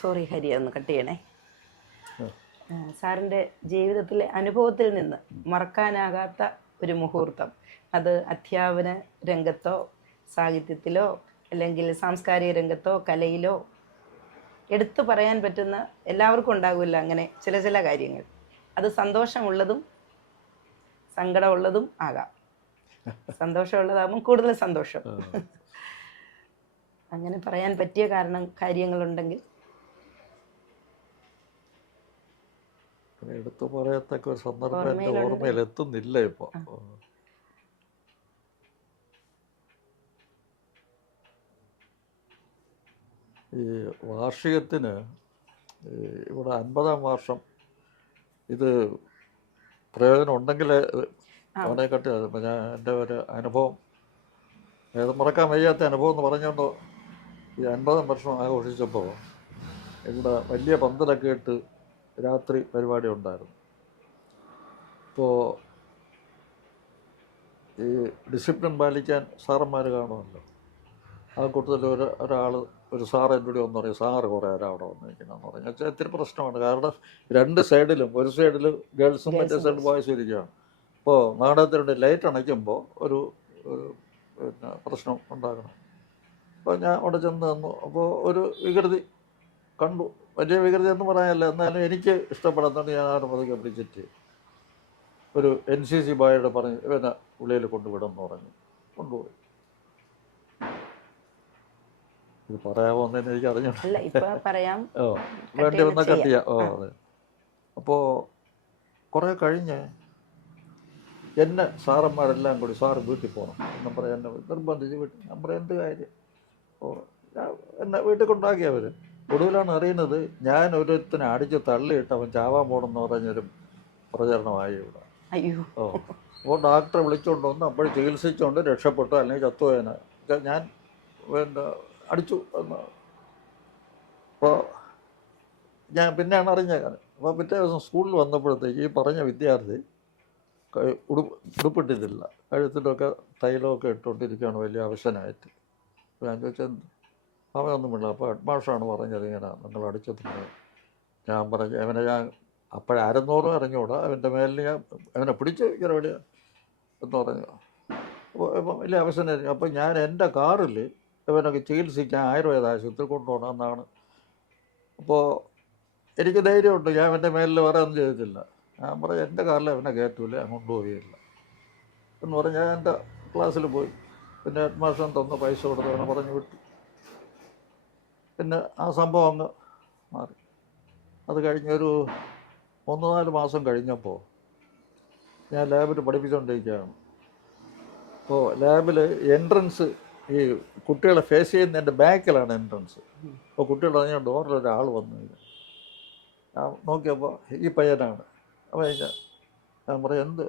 Sorry Hari, ഒന്ന് cut ചെയ്യണേ. സാറിൻ്റെ ജീവിതത്തിലെ അനുഭവത്തിൽ നിന്ന് മറക്കാനാകാത്ത ഒരു മുഹൂർത്തം, അത് അധ്യാപന രംഗത്തോ സാഹിത്യത്തിലോ അല്ലെങ്കിൽ സാംസ്കാരിക രംഗത്തോ കലയിലോ എടുത്തു പറയാൻ പറ്റുന്ന, എല്ലാവർക്കും ഉണ്ടാകില്ല അങ്ങനെ ചില ചില കാര്യങ്ങൾ. അത് സന്തോഷമുള്ളതും സങ്കടമുള്ളതും ആകാം. സന്തോഷമുള്ളതാകുമ്പം കൂടുതൽ സന്തോഷം. അങ്ങനെ പറയാൻ പറ്റിയ കാര്യങ്ങളുണ്ടെങ്കിൽ എടുത്തു പറയത്തക്ക ഒരു സന്ദർഭം എൻ്റെ ഓർമ്മയിൽ എത്തുന്നില്ല ഇപ്പോൾ. ഈ വാർഷികത്തിന് ഇവിടെ 50-ാം വർഷം ഇത് പ്രയോജനം ഉണ്ടെങ്കിൽ അവനെ കട്ടി ഞാൻ എൻ്റെ ഒരു അനുഭവം ഏത് മറക്കാൻ വയ്യാത്ത അനുഭവം എന്ന് പറഞ്ഞുകൊണ്ട് ഈ 50-ാം വർഷം ആഘോഷിച്ചപ്പോൾ ഇവിടെ വലിയ പന്തലൊക്കെ ഇട്ട് രാത്രി പരിപാടി ഉണ്ടായിരുന്നു. ഇപ്പോൾ ഈ ഡിസിപ്ലിൻ പാലിക്കാൻ സാറന്മാർ കാണുമല്ലോ. ആ കൂട്ടത്തിൽ ഒരാൾ ഒരു സാർ എൻ്റെ കൂടി ഒന്ന് പറയും, സാറ് കുറേ നേരം അവിടെ വന്നിരിക്കണമെന്ന് പറഞ്ഞു. വെച്ചാൽ ഇത്തിരി പ്രശ്നമാണ്. കാരണം രണ്ട് സൈഡിലും, ഒരു സൈഡിൽ ഗേൾസും മറ്റേ സൈഡിൽ ബോയ്സും ഇരിക്കുകയാണ്. അപ്പോൾ നാടകത്തിനുണ്ട് ലൈറ്റ് അണയ്ക്കുമ്പോൾ ഒരു പിന്നെ പ്രശ്നം ഉണ്ടാകണം. അപ്പോൾ ഞാൻ അവിടെ ചെന്ന് തന്നു. അപ്പോൾ ഒരു വികൃതി കണ്ടു. വലിയ വികൃതി എന്ന് പറയാനല്ല, എന്നാലും എനിക്ക് ഇഷ്ടപ്പെടാത്തതുകൊണ്ട് ഞാൻ ആരും പതുക്കെ പിടിച്ചിട്ട് ഒരു NCC ബോയോട് പറഞ്ഞ് പിന്നെ ഉള്ളിൽ കൊണ്ടുവിടുമെന്ന് പറഞ്ഞു. കൊണ്ടുപോയി. ഇത് പറയാമോ എന്നതിന് എനിക്ക് അറിഞ്ഞില്ല. വേണ്ടി വന്നാൽ കട്ട് ചെയ്യാം. അതെ. അപ്പോൾ കുറേ കഴിഞ്ഞ് എന്നെ സാറന്മാരെല്ലാം കൂടി സാറ് വീട്ടിൽ പോകണം എന്നും പറയാൻ എന്നെ നിർബന്ധിച്ച് വീട്ടിൽ. ഞാൻ പറയാം എന്ത് കാര്യം? എന്നെ വീട്ടിൽ കൊണ്ടാക്കിയവർ. ഒടുവിലാണ് അറിയുന്നത് ഞാൻ ഒരുത്തിനെ അടിച്ച് തള്ളിയിട്ട് അവൻ ചാവാൻ പോകണമെന്ന് പറഞ്ഞൊരു പ്രചരണമായി ഇവിടെ. അപ്പോൾ ഡോക്ടറെ വിളിച്ചുകൊണ്ട് വന്ന് അപ്പോൾ ചികിത്സിച്ചുകൊണ്ട് രക്ഷപ്പെട്ടു, അല്ലെങ്കിൽ ചത്തുപോയന. ഞാൻ പിന്നെ അടിച്ചു എന്ന്. അപ്പോൾ ഞാൻ പിന്നെയാണ് അറിഞ്ഞത്. അപ്പോൾ പിറ്റേ ദിവസം സ്കൂളിൽ വന്നപ്പോഴത്തേക്ക് ഈ പറഞ്ഞ വിദ്യാർത്ഥി ഉടുപ്പിട്ടിട്ടില്ല, കഴുത്തിലൊക്കെ തൈലമൊക്കെ ഇട്ടുകൊണ്ടിരിക്കുകയാണ് വലിയ അവശനായിട്ട്. അപ്പോൾ ഞാൻ ചോദിച്ചത് അവനൊന്നുമില്ല. അപ്പോൾ ഹെഡ് മാഷാണ് പറഞ്ഞത്, ഇങ്ങനെ നിങ്ങൾ അടിച്ചിട്ടുണ്ട്. ഞാൻ പറഞ്ഞു അവനെ ഞാൻ അപ്പോഴാരെന്നോറും അറിഞ്ഞുകൂടാ, അവൻ്റെ മേലിൽ ഞാൻ അവനെ പിടിച്ച് ഇങ്ങനെ വലിയ എന്ന് പറഞ്ഞു. അപ്പോൾ വലിയ അവശനായിരുന്നു. അപ്പോൾ ഞാൻ എൻ്റെ കാറിൽ ഇവനൊക്കെ ചികിത്സിക്കാൻ ആയുർവേദ ആശുപത്രി കൊണ്ടുപോകണം എന്നാണ്. അപ്പോൾ എനിക്ക് ധൈര്യമുണ്ട്, ഞാൻ അവൻ്റെ മേലിൽ വേറെ ഒന്നും ചെയ്തിട്ടില്ല. ഞാൻ പറഞ്ഞു എൻ്റെ കാറിൽ അവനെ കയറ്റൂല, ഞാൻ കൊണ്ടുപോവുകയില്ല എന്ന് പറഞ്ഞ് ഞാൻ എൻ്റെ ക്ലാസ്സിൽ പോയി. പിന്നെ ഹെഡ് മാസ്റ്റർ തന്ന പൈസ കൊടുത്ത് അവനെ പറഞ്ഞു വിട്ടു. പിന്നെ ആ സംഭവം അങ്ങ് മാറി. അത് കഴിഞ്ഞൊരു 3-4 മാസം കഴിഞ്ഞപ്പോൾ ഞാൻ ലാബിൽ പഠിപ്പിച്ചുകൊണ്ടിരിക്കുകയാണ്. അപ്പോൾ ലാബിൽ എൻട്രൻസ് ഈ കുട്ടികളെ ഫേസ് ചെയ്യുന്നതിൻ്റെ ബാക്കിലാണ് എൻട്രൻസ്. അപ്പോൾ കുട്ടികൾ പറഞ്ഞ ഡോറിലൊരാൾ വന്നു. ഞാൻ നോക്കിയപ്പോൾ ഈ പയ്യനാണ്. അപ്പോൾ ഞാൻ പറയും എന്ത്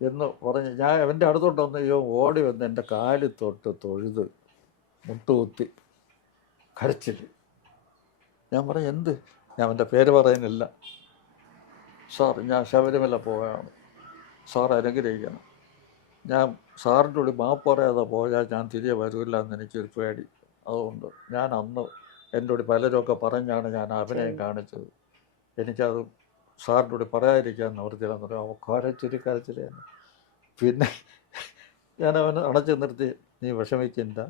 എന്ന് പറഞ്ഞ് ഞാൻ അവൻ്റെ അടുത്തോട്ട് വന്ന് ഓടി വന്ന് എൻ്റെ കാലിൽ തൊട്ട് തൊഴുത് മുട്ടുകുത്തി കരച്ചിൽ. ഞാൻ പറയും എന്ത്? ഞാൻ അവൻ്റെ പേര് പറയുന്നില്ല. സാർ ഞാൻ ശബരിമല പോവുകയാണ്, സാർ അനുഗ്രഹിക്കണം. ഞാൻ സാറിൻ്റെ കൂടി മാപ്പ് പറയാതെ പോയാൽ ഞാൻ തിരികെ വരില്ല എന്ന് എനിക്കൊരു പേടി. അതുകൊണ്ട് ഞാൻ അന്ന് എൻ്റെ കൂടി പലരുമൊക്കെ പറഞ്ഞാണ് ഞാൻ അഭിനയം കാണിച്ചത്. എനിക്കത് സാറിൻ്റെ കൂടി പറയാതിരിക്കാൻ നിവൃത്തിയില്ലെന്ന് പറയും. അവൻ കരച്ചിരിക്കരച്ചിലാണ്. പിന്നെ ഞാൻ അവനെ അടച്ചു നിർത്തി, നീ വിഷമിക്കില്ല,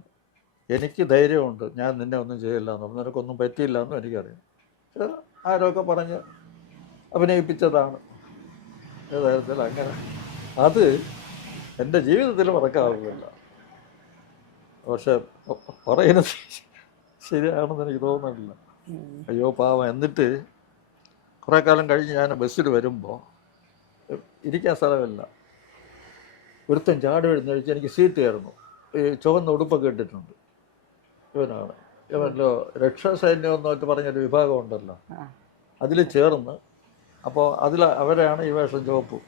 എനിക്ക് ധൈര്യമുണ്ട്, ഞാൻ നിന്നെ ഒന്നും ചെയ്യില്ല എന്ന് പറഞ്ഞു. നിനക്കൊന്നും പറ്റിയില്ല എന്നും എനിക്കറിയാം. ആരൊക്കെ പറഞ്ഞ് അഭിനയിപ്പിച്ചതാണ്. ഏതായാലും അങ്ങനെ അത് എൻ്റെ ജീവിതത്തിൽ മറക്കാവുന്നില്ല. പക്ഷെ പറയുന്നത് ശരിയാണെന്ന് എനിക്ക് തോന്നുന്നില്ല. അയ്യോ പാവം. എന്നിട്ട് കുറേ കാലം കഴിഞ്ഞ് ഞാൻ ബസ്സിൽ വരുമ്പോൾ ഇരിക്കാൻ സ്ഥലമില്ല. ഒരുത്തൻ ചാടി എഴുന്നഴിച്ച് എനിക്ക് സീറ്റ് കയറുന്നു. ഈ ചുവന്ന ഉടുപ്പൊക്കെ ഇട്ടിട്ടുണ്ട്. ഇവനാണ് ഇവനല്ലോ രക്ഷാസൈന്യം എന്നൊക്കെ പറഞ്ഞൊരു വിഭാഗം ഉണ്ടല്ലോ, അതിൽ ചേർന്ന്. അപ്പോൾ അവരെയാണ് ഈ വേഷം ചുവപ്പ്.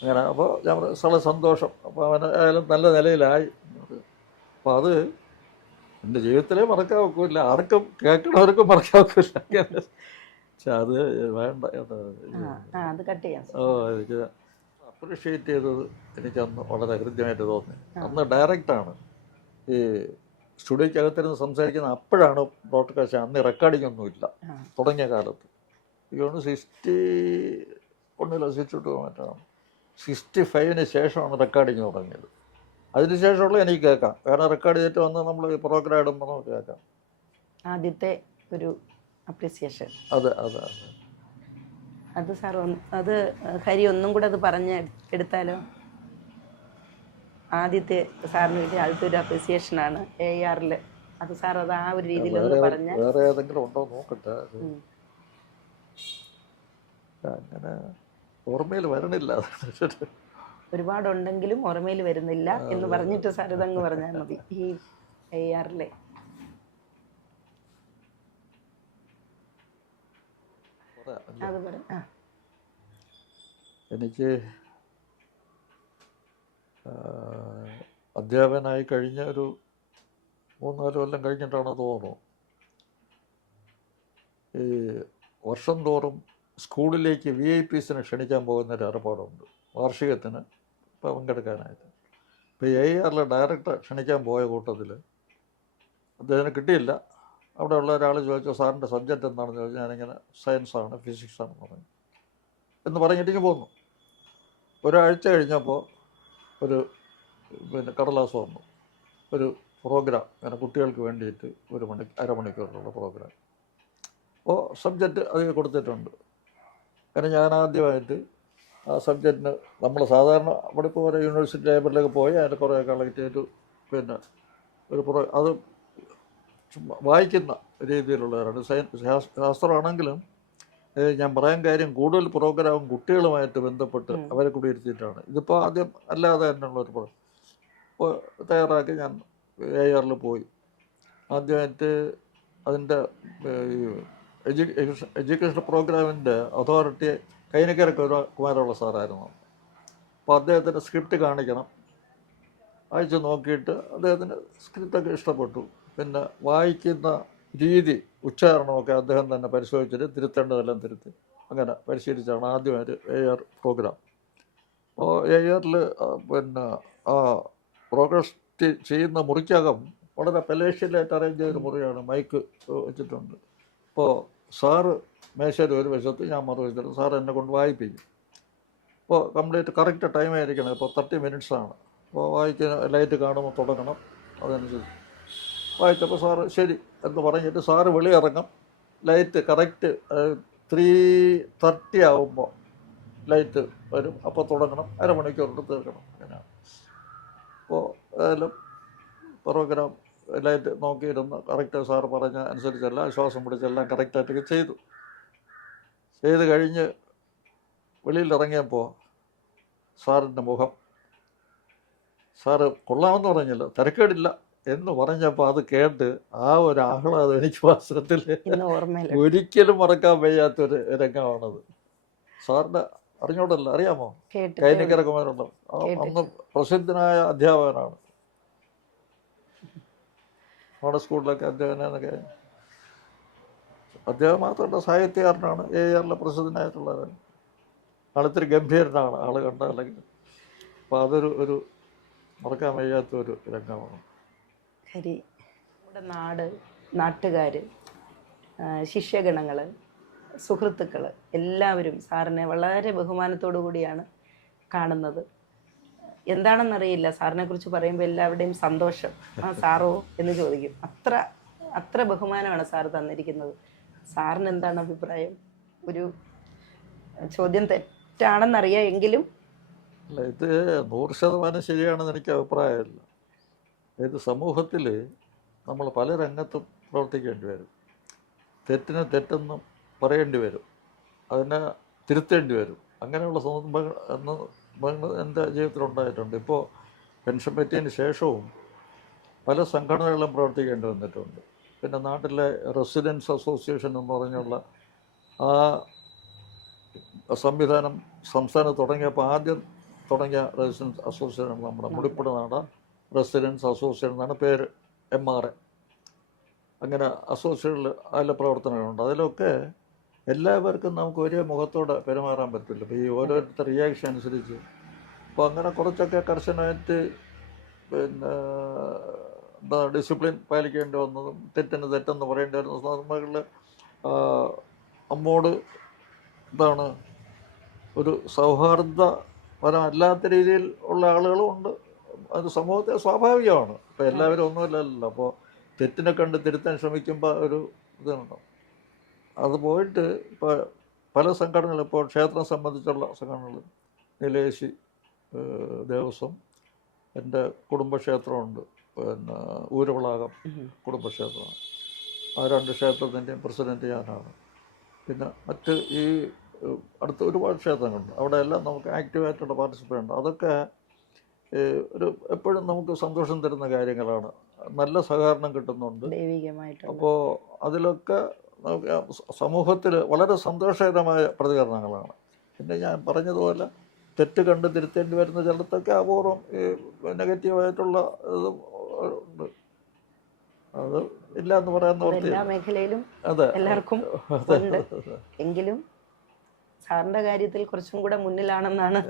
അങ്ങനെ അപ്പോൾ ഞാൻ സ്ഥല സന്തോഷം. അപ്പോൾ അവനായാലും നല്ല നിലയിലായി. അപ്പോൾ അത് എൻ്റെ ജീവിതത്തിലേ മറക്കാൻ ഒക്കില്ല, ആർക്കും കേൾക്കണവർക്കും മറക്കാൻ ഒക്കില്ല. പക്ഷെ അത് വേണ്ട. എനിക്ക് അപ്രീഷിയേറ്റ് ചെയ്തത് എനിക്കന്ന് വളരെ ഹൃദ്യമായിട്ട് തോന്നി. അന്ന് ഡയറക്റ്റാണ് ഈ സ്റ്റുഡിയോയ്ക്കകത്തിരുന്ന് സംസാരിക്കുന്ന അപ്പോഴാണ് ബ്രോഡ്കാസ്റ്റ്. അന്ന് റെക്കോർഡിംഗ് ഒന്നുമില്ല ആ. തുടങ്ങിയ കാലത്ത്. ഇതുകൊണ്ട് 61 മറ്റാണ് 65 ശേഷമാണ് റെക്കോർഡിങ് തുടങ്ങിയത്. അതിന് ശേഷമുള്ള എനിക്ക് കേൾക്കാം, കാരണം റെക്കോർഡ് ചെയ്തിട്ട് വന്ന് നമ്മൾ പ്രോഗ്രാം ഇടുമ്പോൾ നമുക്ക് കേൾക്കാം. ആദ്യത്തെ ഒരു അപ്രിസിയേഷൻ അതെ അതെ അതെ. അത് സാർ അത് ഹരി ഒന്നും കൂടെ അത് പറഞ്ഞ് എടുത്താലോ? ആദ്യത്തെ സാറിന് കിട്ടിയ ആദ്യത്തെ ഒരു അപ്രിസിയേഷനാണ് ARL. അത് സാർ അത് ആ ഒരു രീതിയിലൊന്ന് പറഞ്ഞാൽ. വേറെ ഏതെങ്കിലും ഉണ്ടോ നോക്കട്ടെ. അങ്ങനെ ഓർമ്മയിൽ വരണില്ല. ഒരുപാടുണ്ടെങ്കിലും ഓർമ്മയിൽ വരുന്നില്ല എന്ന് പറഞ്ഞിട്ട് സാർ ഇതങ്ങ് പറഞ്ഞാൽ മതി. ഈ ARL അത് പറ. എനിക്ക് അധ്യാപകനായി കഴിഞ്ഞ ഒരു 3-4 കൊല്ലം കഴിഞ്ഞിട്ടാണ് തോന്നുന്നു, ഈ വർഷം തോറും സ്കൂളിലേക്ക് VIPസിനെ ക്ഷണിക്കാൻ പോകുന്നൊരു ഏർപ്പാടുണ്ട് വാർഷികത്തിന് പങ്കെടുക്കാനായിട്ട്. ഇപ്പോൾ ARL ഡയറക്ടർ ക്ഷണിക്കാൻ പോയ കൂട്ടത്തിൽ അദ്ദേഹത്തിന് കിട്ടിയില്ല. അവിടെ ഉള്ള ഒരാൾ ചോദിച്ചു, സാറിൻ്റെ സബ്ജക്റ്റ് എന്താണെന്ന് ചോദിച്ചാൽ ഞാനിങ്ങനെ സയൻസാണ്, ഫിസിക്സാണെന്ന് പറഞ്ഞു എന്ന് പറഞ്ഞിട്ട് പോന്നു. ഒരാഴ്ച കഴിഞ്ഞപ്പോൾ ഒരു കടലാസ് വന്നു, ഒരു പ്രോഗ്രാം, അങ്ങനെ കുട്ടികൾക്ക് വേണ്ടിയിട്ട് അരമണിക്കൂറിലുള്ള പ്രോഗ്രാം. അപ്പോൾ സബ്ജക്റ്റ് അതിൽ കൊടുത്തിട്ടുണ്ട്. കാരണം ഞാൻ ആദ്യമായിട്ട് ആ സബ്ജക്റ്റിന് നമ്മൾ സാധാരണ അവിടെ ഇപ്പോൾ ഒരു യൂണിവേഴ്സിറ്റി ലൈബ്രറിയിലൊക്കെ പോയി അതിൻ്റെ കുറേ കളക്ട് ചെയ്തിട്ട് ഒരു അത് വായിക്കുന്ന രീതിയിലുള്ളവരാണ്. ശാസ്ത്രമാണെങ്കിലും ഞാൻ പറയാൻ കാര്യം കൂടുതൽ പ്രോഗ്രാമും കുട്ടികളുമായിട്ട് ബന്ധപ്പെട്ട് അവരെ കൂടി ഇരുത്തിയിട്ടാണ്. ഇതിപ്പോൾ ആദ്യം അല്ലാതെ തന്നെയുള്ളൊരു ഇപ്പോൾ തയ്യാറാക്കി ഞാൻ ARL പോയി. ആദ്യമായിട്ട് അതിൻ്റെ എഡ്യൂക്കേഷൻ പ്രോഗ്രാമിൻ്റെ അതോറിറ്റി കൈനക്കര കുമാരമുള്ള സാറായിരുന്നു. അപ്പോൾ അദ്ദേഹത്തിൻ്റെ സ്ക്രിപ്റ്റ് കാണിക്കണം, വായിച്ച് നോക്കിയിട്ട് അദ്ദേഹത്തിന് സ്ക്രിപ്റ്റൊക്കെ ഇഷ്ടപ്പെട്ടു. പിന്നെ വായിക്കുന്ന രീതി, ഉച്ചാരണമൊക്കെ അദ്ദേഹം തന്നെ പരിശോധിച്ചിട്ട് തിരുത്തേണ്ടതെല്ലാം തിരുത്തി അങ്ങനെ പരിശീലിച്ചാണ് ആദ്യമായിട്ട് AR പ്രോഗ്രാം. അപ്പോൾ ARL ആ പ്രോഗ്രസ് ചെയ്യുന്ന മുറിക്കകം വളരെ പെലേഷ്യലായിട്ട് അറേഞ്ച് ചെയ്തൊരു മുറിയാണ്, മൈക്ക് വെച്ചിട്ടുണ്ട്. അപ്പോൾ സാറ് മേശയിൽ ഒരു വശത്ത്, ഞാൻ മറുവശത്ത്, സാർ എന്നെ കൊണ്ട് വായിപ്പിക്കും. അപ്പോൾ കംപ്ലീറ്റ് കറക്റ്റ് ടൈം ആയിരിക്കണം. ഇപ്പോൾ 30 മിനിറ്റ്സാണ്. അപ്പോൾ വായിക്കാൻ ലൈറ്റ് കാണുമ്പോൾ തുടങ്ങണം. അതനുസരിച്ച് വായിച്ചപ്പോൾ സാറ് ശരി എന്ന് പറഞ്ഞിട്ട് സാറ് വെളിയിറങ്ങും. ലൈറ്റ് കറക്റ്റ് 3:30 ആകുമ്പോൾ ലൈറ്റ് വരും. അപ്പോൾ തുടങ്ങണം, അരമണിക്കൂറിട്ട് തീർക്കണം. അങ്ങനെയാണ്. അപ്പോൾ ഏതായാലും പ്രോഗ്രാം ലൈറ്റ് നോക്കിയിരുന്ന് കറക്റ്റ് സാറ് പറഞ്ഞ അനുസരിച്ചെല്ലാം ശ്വാസം പിടിച്ചെല്ലാം കറക്റ്റായിട്ടൊക്കെ ചെയ്ത് കഴിഞ്ഞ് വെളിയിലിറങ്ങിയപ്പോൾ സാറിൻ്റെ മുഖം, സാറ് കൊള്ളാമെന്ന് പറഞ്ഞില്ല, തിരക്കേടില്ല എന്ന് പറഞ്ഞപ്പോൾ അത് കേട്ട് ആ ഒരു ആഹ്ലാദം എനിക്ക് വാസ്തവത്തിൽ ഒരിക്കലും മറക്കാൻ വയ്യാത്തൊരു രംഗമാണത്. സാറിൻ്റെ അറിഞ്ഞോടല്ല, അറിയാമോ? കൈനക്കര കുമാരമുള്ള അന്ന് പ്രസിദ്ധനായ അധ്യാപകനാണ്. നമ്മുടെ സ്കൂളിലൊക്കെ അധ്യാപകനെന്നൊക്കെ. അദ്ദേഹം മാത്രമല്ല, സാഹിത്യകാരനാണ്. ARL പ്രസിദ്ധനായിട്ടുള്ളത്. ആളിത്തിരി ഗംഭീരനാണ്, ആൾ കണ്ടല്ലെങ്കിൽ. അപ്പോൾ അതൊരു മറക്കാൻ വയ്യാത്തൊരു രംഗമാണ്. ഹരി, നമ്മുടെ നാട്ടുകാർ, ശിഷ്യഗണങ്ങൾ, സുഹൃത്തുക്കൾ എല്ലാവരും സാറിനെ വളരെ ബഹുമാനത്തോടു കൂടിയാണ് കാണുന്നത്. എന്താണെന്നറിയില്ല, സാറിനെ കുറിച്ച് പറയുമ്പോൾ എല്ലാവരുടെയും സന്തോഷം ആ സാറോ എന്ന് ചോദിക്കും. അത്ര ബഹുമാനമാണ് സാറ് തന്നിരിക്കുന്നത്. സാറിന് എന്താണ് അഭിപ്രായം? ഒരു ചോദ്യം തെറ്റാണെന്നറിയാം, എങ്കിലും അല്ല, ഇത് 100% ശരിയാണെന്ന് എനിക്ക് അഭിപ്രായമില്ല. ഇത് സമൂഹത്തിൽ നമ്മൾ പല രംഗത്തും പ്രവർത്തിക്കേണ്ടി വരും. തെറ്റിന് തെറ്റെന്നും പറയേണ്ടി വരും, അതിനെ തിരുത്തേണ്ടി വരും. അങ്ങനെയുള്ള സന്ദർഭങ്ങൾ എൻ്റെ ജീവിതത്തിലുണ്ടായിട്ടുണ്ട്. ഇപ്പോൾ പെൻഷൻ പറ്റിയതിന് ശേഷവും പല സംഘടനകളും പ്രവർത്തിക്കേണ്ടി വന്നിട്ടുണ്ട്. പിന്നെ നാട്ടിലെ റെസിഡൻസ് അസോസിയേഷൻ എന്ന് പറഞ്ഞുള്ള ആ സംവിധാനം സംസ്ഥാനം തുടങ്ങിയപ്പോൾ ആദ്യം തുടങ്ങിയ റെസിഡൻസ് അസോസിയേഷൻ നമ്മുടെ മുടിപ്പുട നാട റെസിഡൻസ് അസോസിയേഷൻ എന്നാണ് പേര്, MRA. അങ്ങനെ അസോസിയേഷനിൽ അതിലെ പ്രവർത്തനങ്ങളുണ്ട്. അതിലൊക്കെ എല്ലാവർക്കും നമുക്ക് ഒരേ മുഖത്തോടെ പെരുമാറാൻ പറ്റില്ല. ഇപ്പോൾ ഈ ഓരോരുത്തർ റിയാക്ഷൻ അനുസരിച്ച്. അപ്പോൾ അങ്ങനെ കുറച്ചൊക്കെ കർശനമായിട്ട് പിന്നെ എന്താ ഡിസിപ്ലിൻ പാലിക്കേണ്ടി വന്നതും തെറ്റിന് തെറ്റെന്ന് പറയേണ്ടി വരുന്ന സന്ദർഭങ്ങളിൽ അമ്മോട് എന്താണ് ഒരു സൗഹാർദ്ദപരമല്ലാത്ത രീതിയിൽ ഉള്ള ആളുകളും ഉണ്ട്. അത് സമൂഹത്തെ സ്വാഭാവികമാണ്. ഇപ്പോൾ എല്ലാവരും ഒന്നുമില്ലല്ലോ. അപ്പോൾ തെറ്റിനെ കണ്ട് തിരുത്താൻ ശ്രമിക്കുമ്പോൾ ഒരു ഇതുണ്ടാവും. അത് പോയിട്ട് ഇപ്പോൾ പല സംഘടനകൾ, ഇപ്പോൾ ക്ഷേത്രം സംബന്ധിച്ചുള്ള സംഘടനകൾ, നീലേശി ദേവസ്വം, എൻ്റെ കുടുംബക്ഷേത്രമുണ്ട്, പിന്നെ ഊരുവിളാകം കുടുംബക്ഷേത്രമാണ്. ആ 2 ക്ഷേത്രത്തിൻ്റെയും പ്രസിഡൻറ്റ് ഞാനാണ്. പിന്നെ മറ്റ് ഈ അടുത്ത ഒരുപാട് ക്ഷേത്രങ്ങളുണ്ട്. അവിടെയെല്ലാം നമുക്ക് ആക്റ്റീവായിട്ടുള്ള പാർട്ടിസിപ്പേറ്റ് ഉണ്ട്. അതൊക്കെ ഒരു എപ്പോഴും നമുക്ക് സന്തോഷം തരുന്ന കാര്യങ്ങളാണ്. നല്ല സഹകരണം കിട്ടുന്നുണ്ട്. അപ്പോൾ അതിലൊക്കെ നമുക്ക് സമൂഹത്തിൽ വളരെ സന്തോഷകരമായ പ്രതികരണങ്ങളാണ്. പിന്നെ ഞാൻ പറഞ്ഞതുപോലെ തെറ്റ് കണ്ട് തിരുത്തേണ്ടി വരുന്ന ചിലത്തൊക്കെ അപൂർവം ഈ നെഗറ്റീവായിട്ടുള്ള ഇതും ഉണ്ട്. അത് ഇല്ല എന്ന് പറയാൻ എല്ലാ മേഖലയിലും അതെ എല്ലാവർക്കും ഉണ്ട്. എങ്കിലും സാറിന്റെ കാര്യത്തിൽ കുറച്ചും കൂടെ മുന്നിലാണെന്നാണ്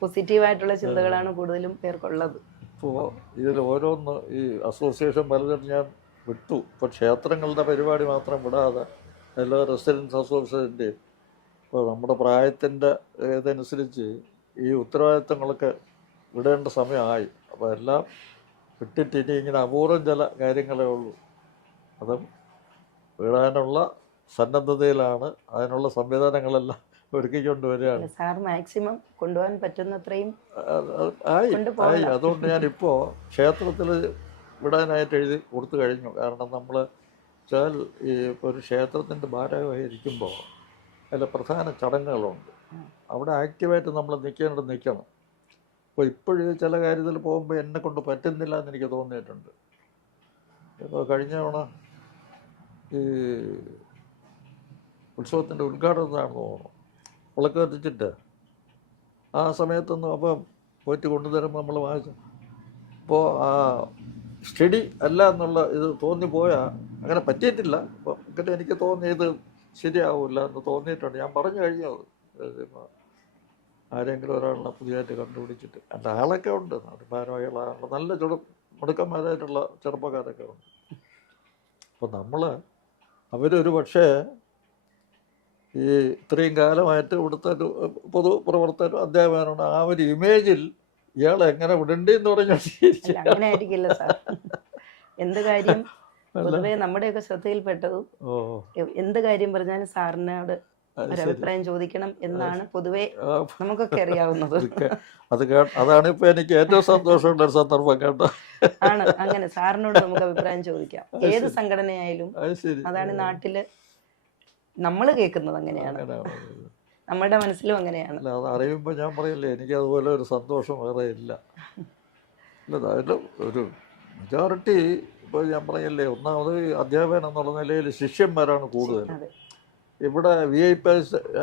പോസിറ്റീവായിട്ടുള്ള ചിന്തകളാണ് കൂടുതലും പേർക്കുള്ളത്. ഇപ്പോൾ ഇതിൽ ഓരോന്ന് ഈ അസോസിയേഷൻ പലതും ഞാൻ വിട്ടു. ഇപ്പോൾ ക്ഷേത്രങ്ങളുടെ പരിപാടി മാത്രം വിടാതെ എല്ലാ റെസിഡൻസ് അസോസിയേഷൻ്റെയും ഇപ്പോൾ നമ്മുടെ പ്രായത്തിൻ്റെ ഇതനുസരിച്ച് ഈ ഉത്തരവാദിത്തങ്ങളൊക്കെ വിടേണ്ട സമയമായി. അപ്പോൾ എല്ലാം വിട്ടിട്ട് ഇനി ഇങ്ങനെ അപൂർവം ചില കാര്യങ്ങളേ ഉള്ളൂ. അതും വിടാനുള്ള സന്നദ്ധതയിലാണ്. അതിനുള്ള സംവിധാനങ്ങളെല്ലാം ഒരുക്കിക്കൊണ്ട് വരികയാണ്. സാർ മാക്സിമം കൊണ്ടുപോകാൻ പറ്റുന്നത്രയും ആയി. അതുകൊണ്ട് ഞാനിപ്പോൾ ക്ഷേത്രത്തിൽ വിടാനായിട്ട് എഴുതി കൊടുത്തു കഴിഞ്ഞു. കാരണം നമ്മൾ വെച്ചാൽ ഈ ഒരു ക്ഷേത്രത്തിൻ്റെ ഭാരമായി ഇരിക്കുമ്പോൾ അതിൽ പ്രധാന ചടങ്ങുകളുണ്ട്. അവിടെ ആക്റ്റീവായിട്ട് നമ്മൾ നിൽക്കണം. അപ്പോൾ ഇപ്പോഴും ചില കാര്യത്തിൽ പോകുമ്പോൾ എന്നെ കൊണ്ട് പറ്റുന്നില്ല എന്ന് എനിക്ക് തോന്നിയിട്ടുണ്ട്. ഇപ്പോൾ കഴിഞ്ഞ തവണ ഈ ഉത്സവത്തിൻ്റെ ഉദ്ഘാടനത്തിനാണെന്ന് തോന്നുന്നു, വിളക്ക് കത്തിച്ചിട്ട് ആ സമയത്തൊന്നും അപ്പം പോയിട്ട് കൊണ്ടുതരുമ്പോൾ നമ്മൾ വാങ്ങിച്ചു. അപ്പോൾ ആ സ്റ്റഡി അല്ല എന്നുള്ള ഇത് തോന്നിപ്പോയാൽ അങ്ങനെ പറ്റിയിട്ടില്ല. അപ്പം ഇങ്ങനെ എനിക്ക് തോന്നി ഇത് ശരിയാവില്ല എന്ന് തോന്നിയിട്ടുണ്ട്. ഞാൻ പറഞ്ഞു കഴിഞ്ഞു അത്. ആരെങ്കിലും ഒരാളെ പുതിയതായിട്ട് കണ്ടുപിടിച്ചിട്ട് എൻ്റെ ആളൊക്കെ ഉണ്ട്, നാട്ടുകാരുള്ള നല്ല മിടുക്കന്മാരായിട്ടുള്ള ചെറുപ്പക്കാരൊക്കെ ഉണ്ട്. അപ്പോൾ അവരൊരു പക്ഷേ ഈ ഇത്രയും കാലമായിട്ട് ഇവിടുത്തെ ഒരു പൊതുപ്രവർത്തകരും അധ്യാപകനുണ്ട്, ആ ഒരു ഇമേജിൽ ഇയാൾ എങ്ങനെ വിടണ്ടെന്ന് പറഞ്ഞാൽ അങ്ങനെ ആയിരിക്കില്ല സാർ. എന്ത് കാര്യം പൊതുവെ നമ്മുടെയൊക്കെ ശ്രദ്ധയിൽപ്പെട്ടതും എന്ത് കാര്യം പറഞ്ഞാലും സാറിനോട് ഒരഭിപ്രായം ചോദിക്കണം എന്നാണ് പൊതുവെ നമുക്കൊക്കെ അറിയാവുന്നത്. അതാണ് ഇപ്പൊ എനിക്ക് ഏറ്റവും സന്തോഷമുള്ള ഒരു സന്ദർഭം കേട്ടോ. ആണ് അങ്ങനെ സാറിനോട് നമുക്ക് അഭിപ്രായം ചോദിക്കാം. ഏത് സംഘടനയായാലും അതാണ് നാട്ടില് നമ്മൾ കേൾക്കുന്നത്. അങ്ങനെയാണ്, നമ്മുടെ മനസ്സിലും അങ്ങനെയാണ്. അത് അറിയുമ്പോൾ ഞാൻ പറയില്ലേ, എനിക്ക് അതുപോലെ ഒരു സന്തോഷം വേറെ ഇല്ല. അതിൽ ഒരു മെജോറിറ്റി ഇപ്പോൾ ഞാൻ പറയില്ലേ, ഒന്നാമത് അധ്യാപകൻ എന്നുള്ള നിലയിൽ ശിഷ്യന്മാരാണ് കൂടുതൽ. ഇവിടെ VIP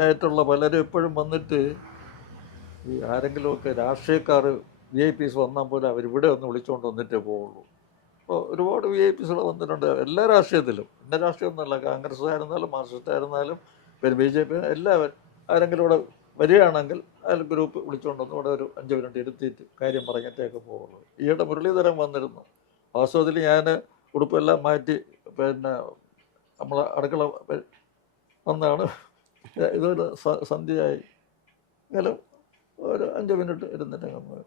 ആയിട്ടുള്ള പലരും എപ്പോഴും വന്നിട്ട് ഈ ആരെങ്കിലുമൊക്കെ രാഷ്ട്രീയക്കാർ VIPs വന്നാൽ പോലും അവരിവിടെ ഒന്ന് വിളിച്ചുകൊണ്ട് വന്നിട്ടേ പോവുള്ളൂ. അപ്പോൾ ഒരുപാട് VIPs വന്നിട്ടുണ്ട് എല്ലാ രാഷ്ട്രീയത്തിലും. ഇന്ന രാഷ്ട്രീയമൊന്നുമല്ല, കോൺഗ്രസ് ആയിരുന്നാലും മാർക്സിസ്റ്റ് ആയിരുന്നാലും പിന്നെ BJP, എല്ലാവരും ആരെങ്കിലും ഇവിടെ വരികയാണെങ്കിൽ അതിൽ ഗ്രൂപ്പ് വിളിച്ചുകൊണ്ട് വന്ന് ഇവിടെ ഒരു 5 മിനിറ്റ് ഇരുത്തിയിട്ട് കാര്യം പറഞ്ഞിട്ടേക്ക് പോവുള്ളൂ. ഈയിടെ മുരളീധരൻ വന്നിരുന്നു. വാസ്തവത്തിൽ ഞാൻ ഉടുപ്പെല്ലാം മാറ്റി പിന്നെ നമ്മളെ അടുക്കള വന്നാണ് ഇതൊരു സന്ധ്യയായി എങ്കിലും ഒരു 5 മിനിറ്റ് ഇരുന്നിട്ട് പോയി.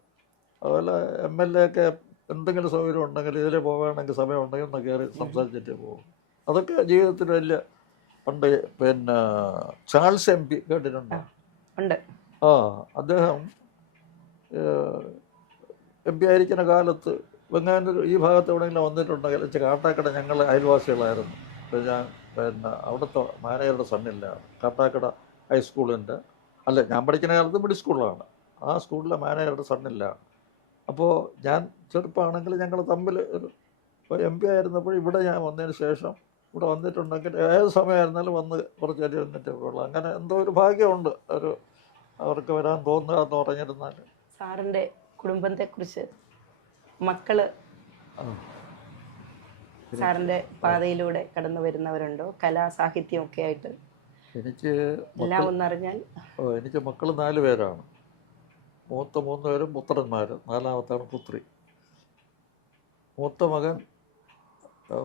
അതുപോലെ MLA ഒക്കെ എന്തെങ്കിലും സൗകര്യം ഉണ്ടെങ്കിൽ ഇതിൽ പോവുകയാണെങ്കിൽ സമയമുണ്ടെങ്കിൽ ഒന്ന് കയറി സംസാരിച്ചിട്ടേ പോകും. അതൊക്കെ ജീവിതത്തിൽ വലിയ. പണ്ട് പിന്നെ ചാൾസ് MP കേട്ടിട്ടുണ്ടോ? അദ്ദേഹം MP ആയിരിക്കുന്ന കാലത്ത് വെങ്ങാനൂർ ഈ ഭാഗത്ത് എവിടെയെങ്കിലും വന്നിട്ടുണ്ടെങ്കിൽ കാട്ടാക്കട ഞങ്ങൾ അയൽവാസികളായിരുന്നു. ഞാൻ പിന്നെ അവിടുത്തെ മാനേജറുടെ സണ്ണില്ല, കാട്ടാക്കട ഹൈസ്കൂളിൻ്റെ ഞാൻ പഠിക്കുന്ന കാലത്ത് മിഡിൽ സ്കൂളിലാണ്. ആ സ്കൂളിലെ മാനേജറുടെ സണ്ണില്ല. അപ്പോൾ ഞാൻ ചെറുപ്പമാണെങ്കിൽ ഞങ്ങൾ തമ്മിൽ ഒരു MP ആയിരുന്നപ്പോൾ ഇവിടെ ഞാൻ വന്നതിന് ശേഷം ഇവിടെ വന്നിട്ടുണ്ടെങ്കിൽ ഏത് സമയമായിരുന്നാലും വന്ന് കുറച്ച് അരി വന്നിട്ടേ പോകുള്ളൂ. അങ്ങനെ എന്തോ ഒരു ഭാഗ്യമുണ്ട് അവർക്ക് വരാൻ തോന്നുക എന്ന് പറഞ്ഞിരുന്നാൽ. സാറിൻ്റെ കുടുംബത്തെക്കുറിച്ച് മക്കള് സാറിൻ്റെ പാതയിലൂടെ കടന്നു വരുന്നവരുണ്ടോ? കലാ സാഹിത്യം ഒക്കെ ആയിട്ട് എനിക്ക് എല്ലാം ഒന്നറിഞ്ഞാൽ. എനിക്ക് മക്കൾ 4 പേരാണ്. മൂത്ത 3 പേരും പുത്രന്മാർ, 4ാമത്താണ് പുത്രി. മൂത്ത മകൻ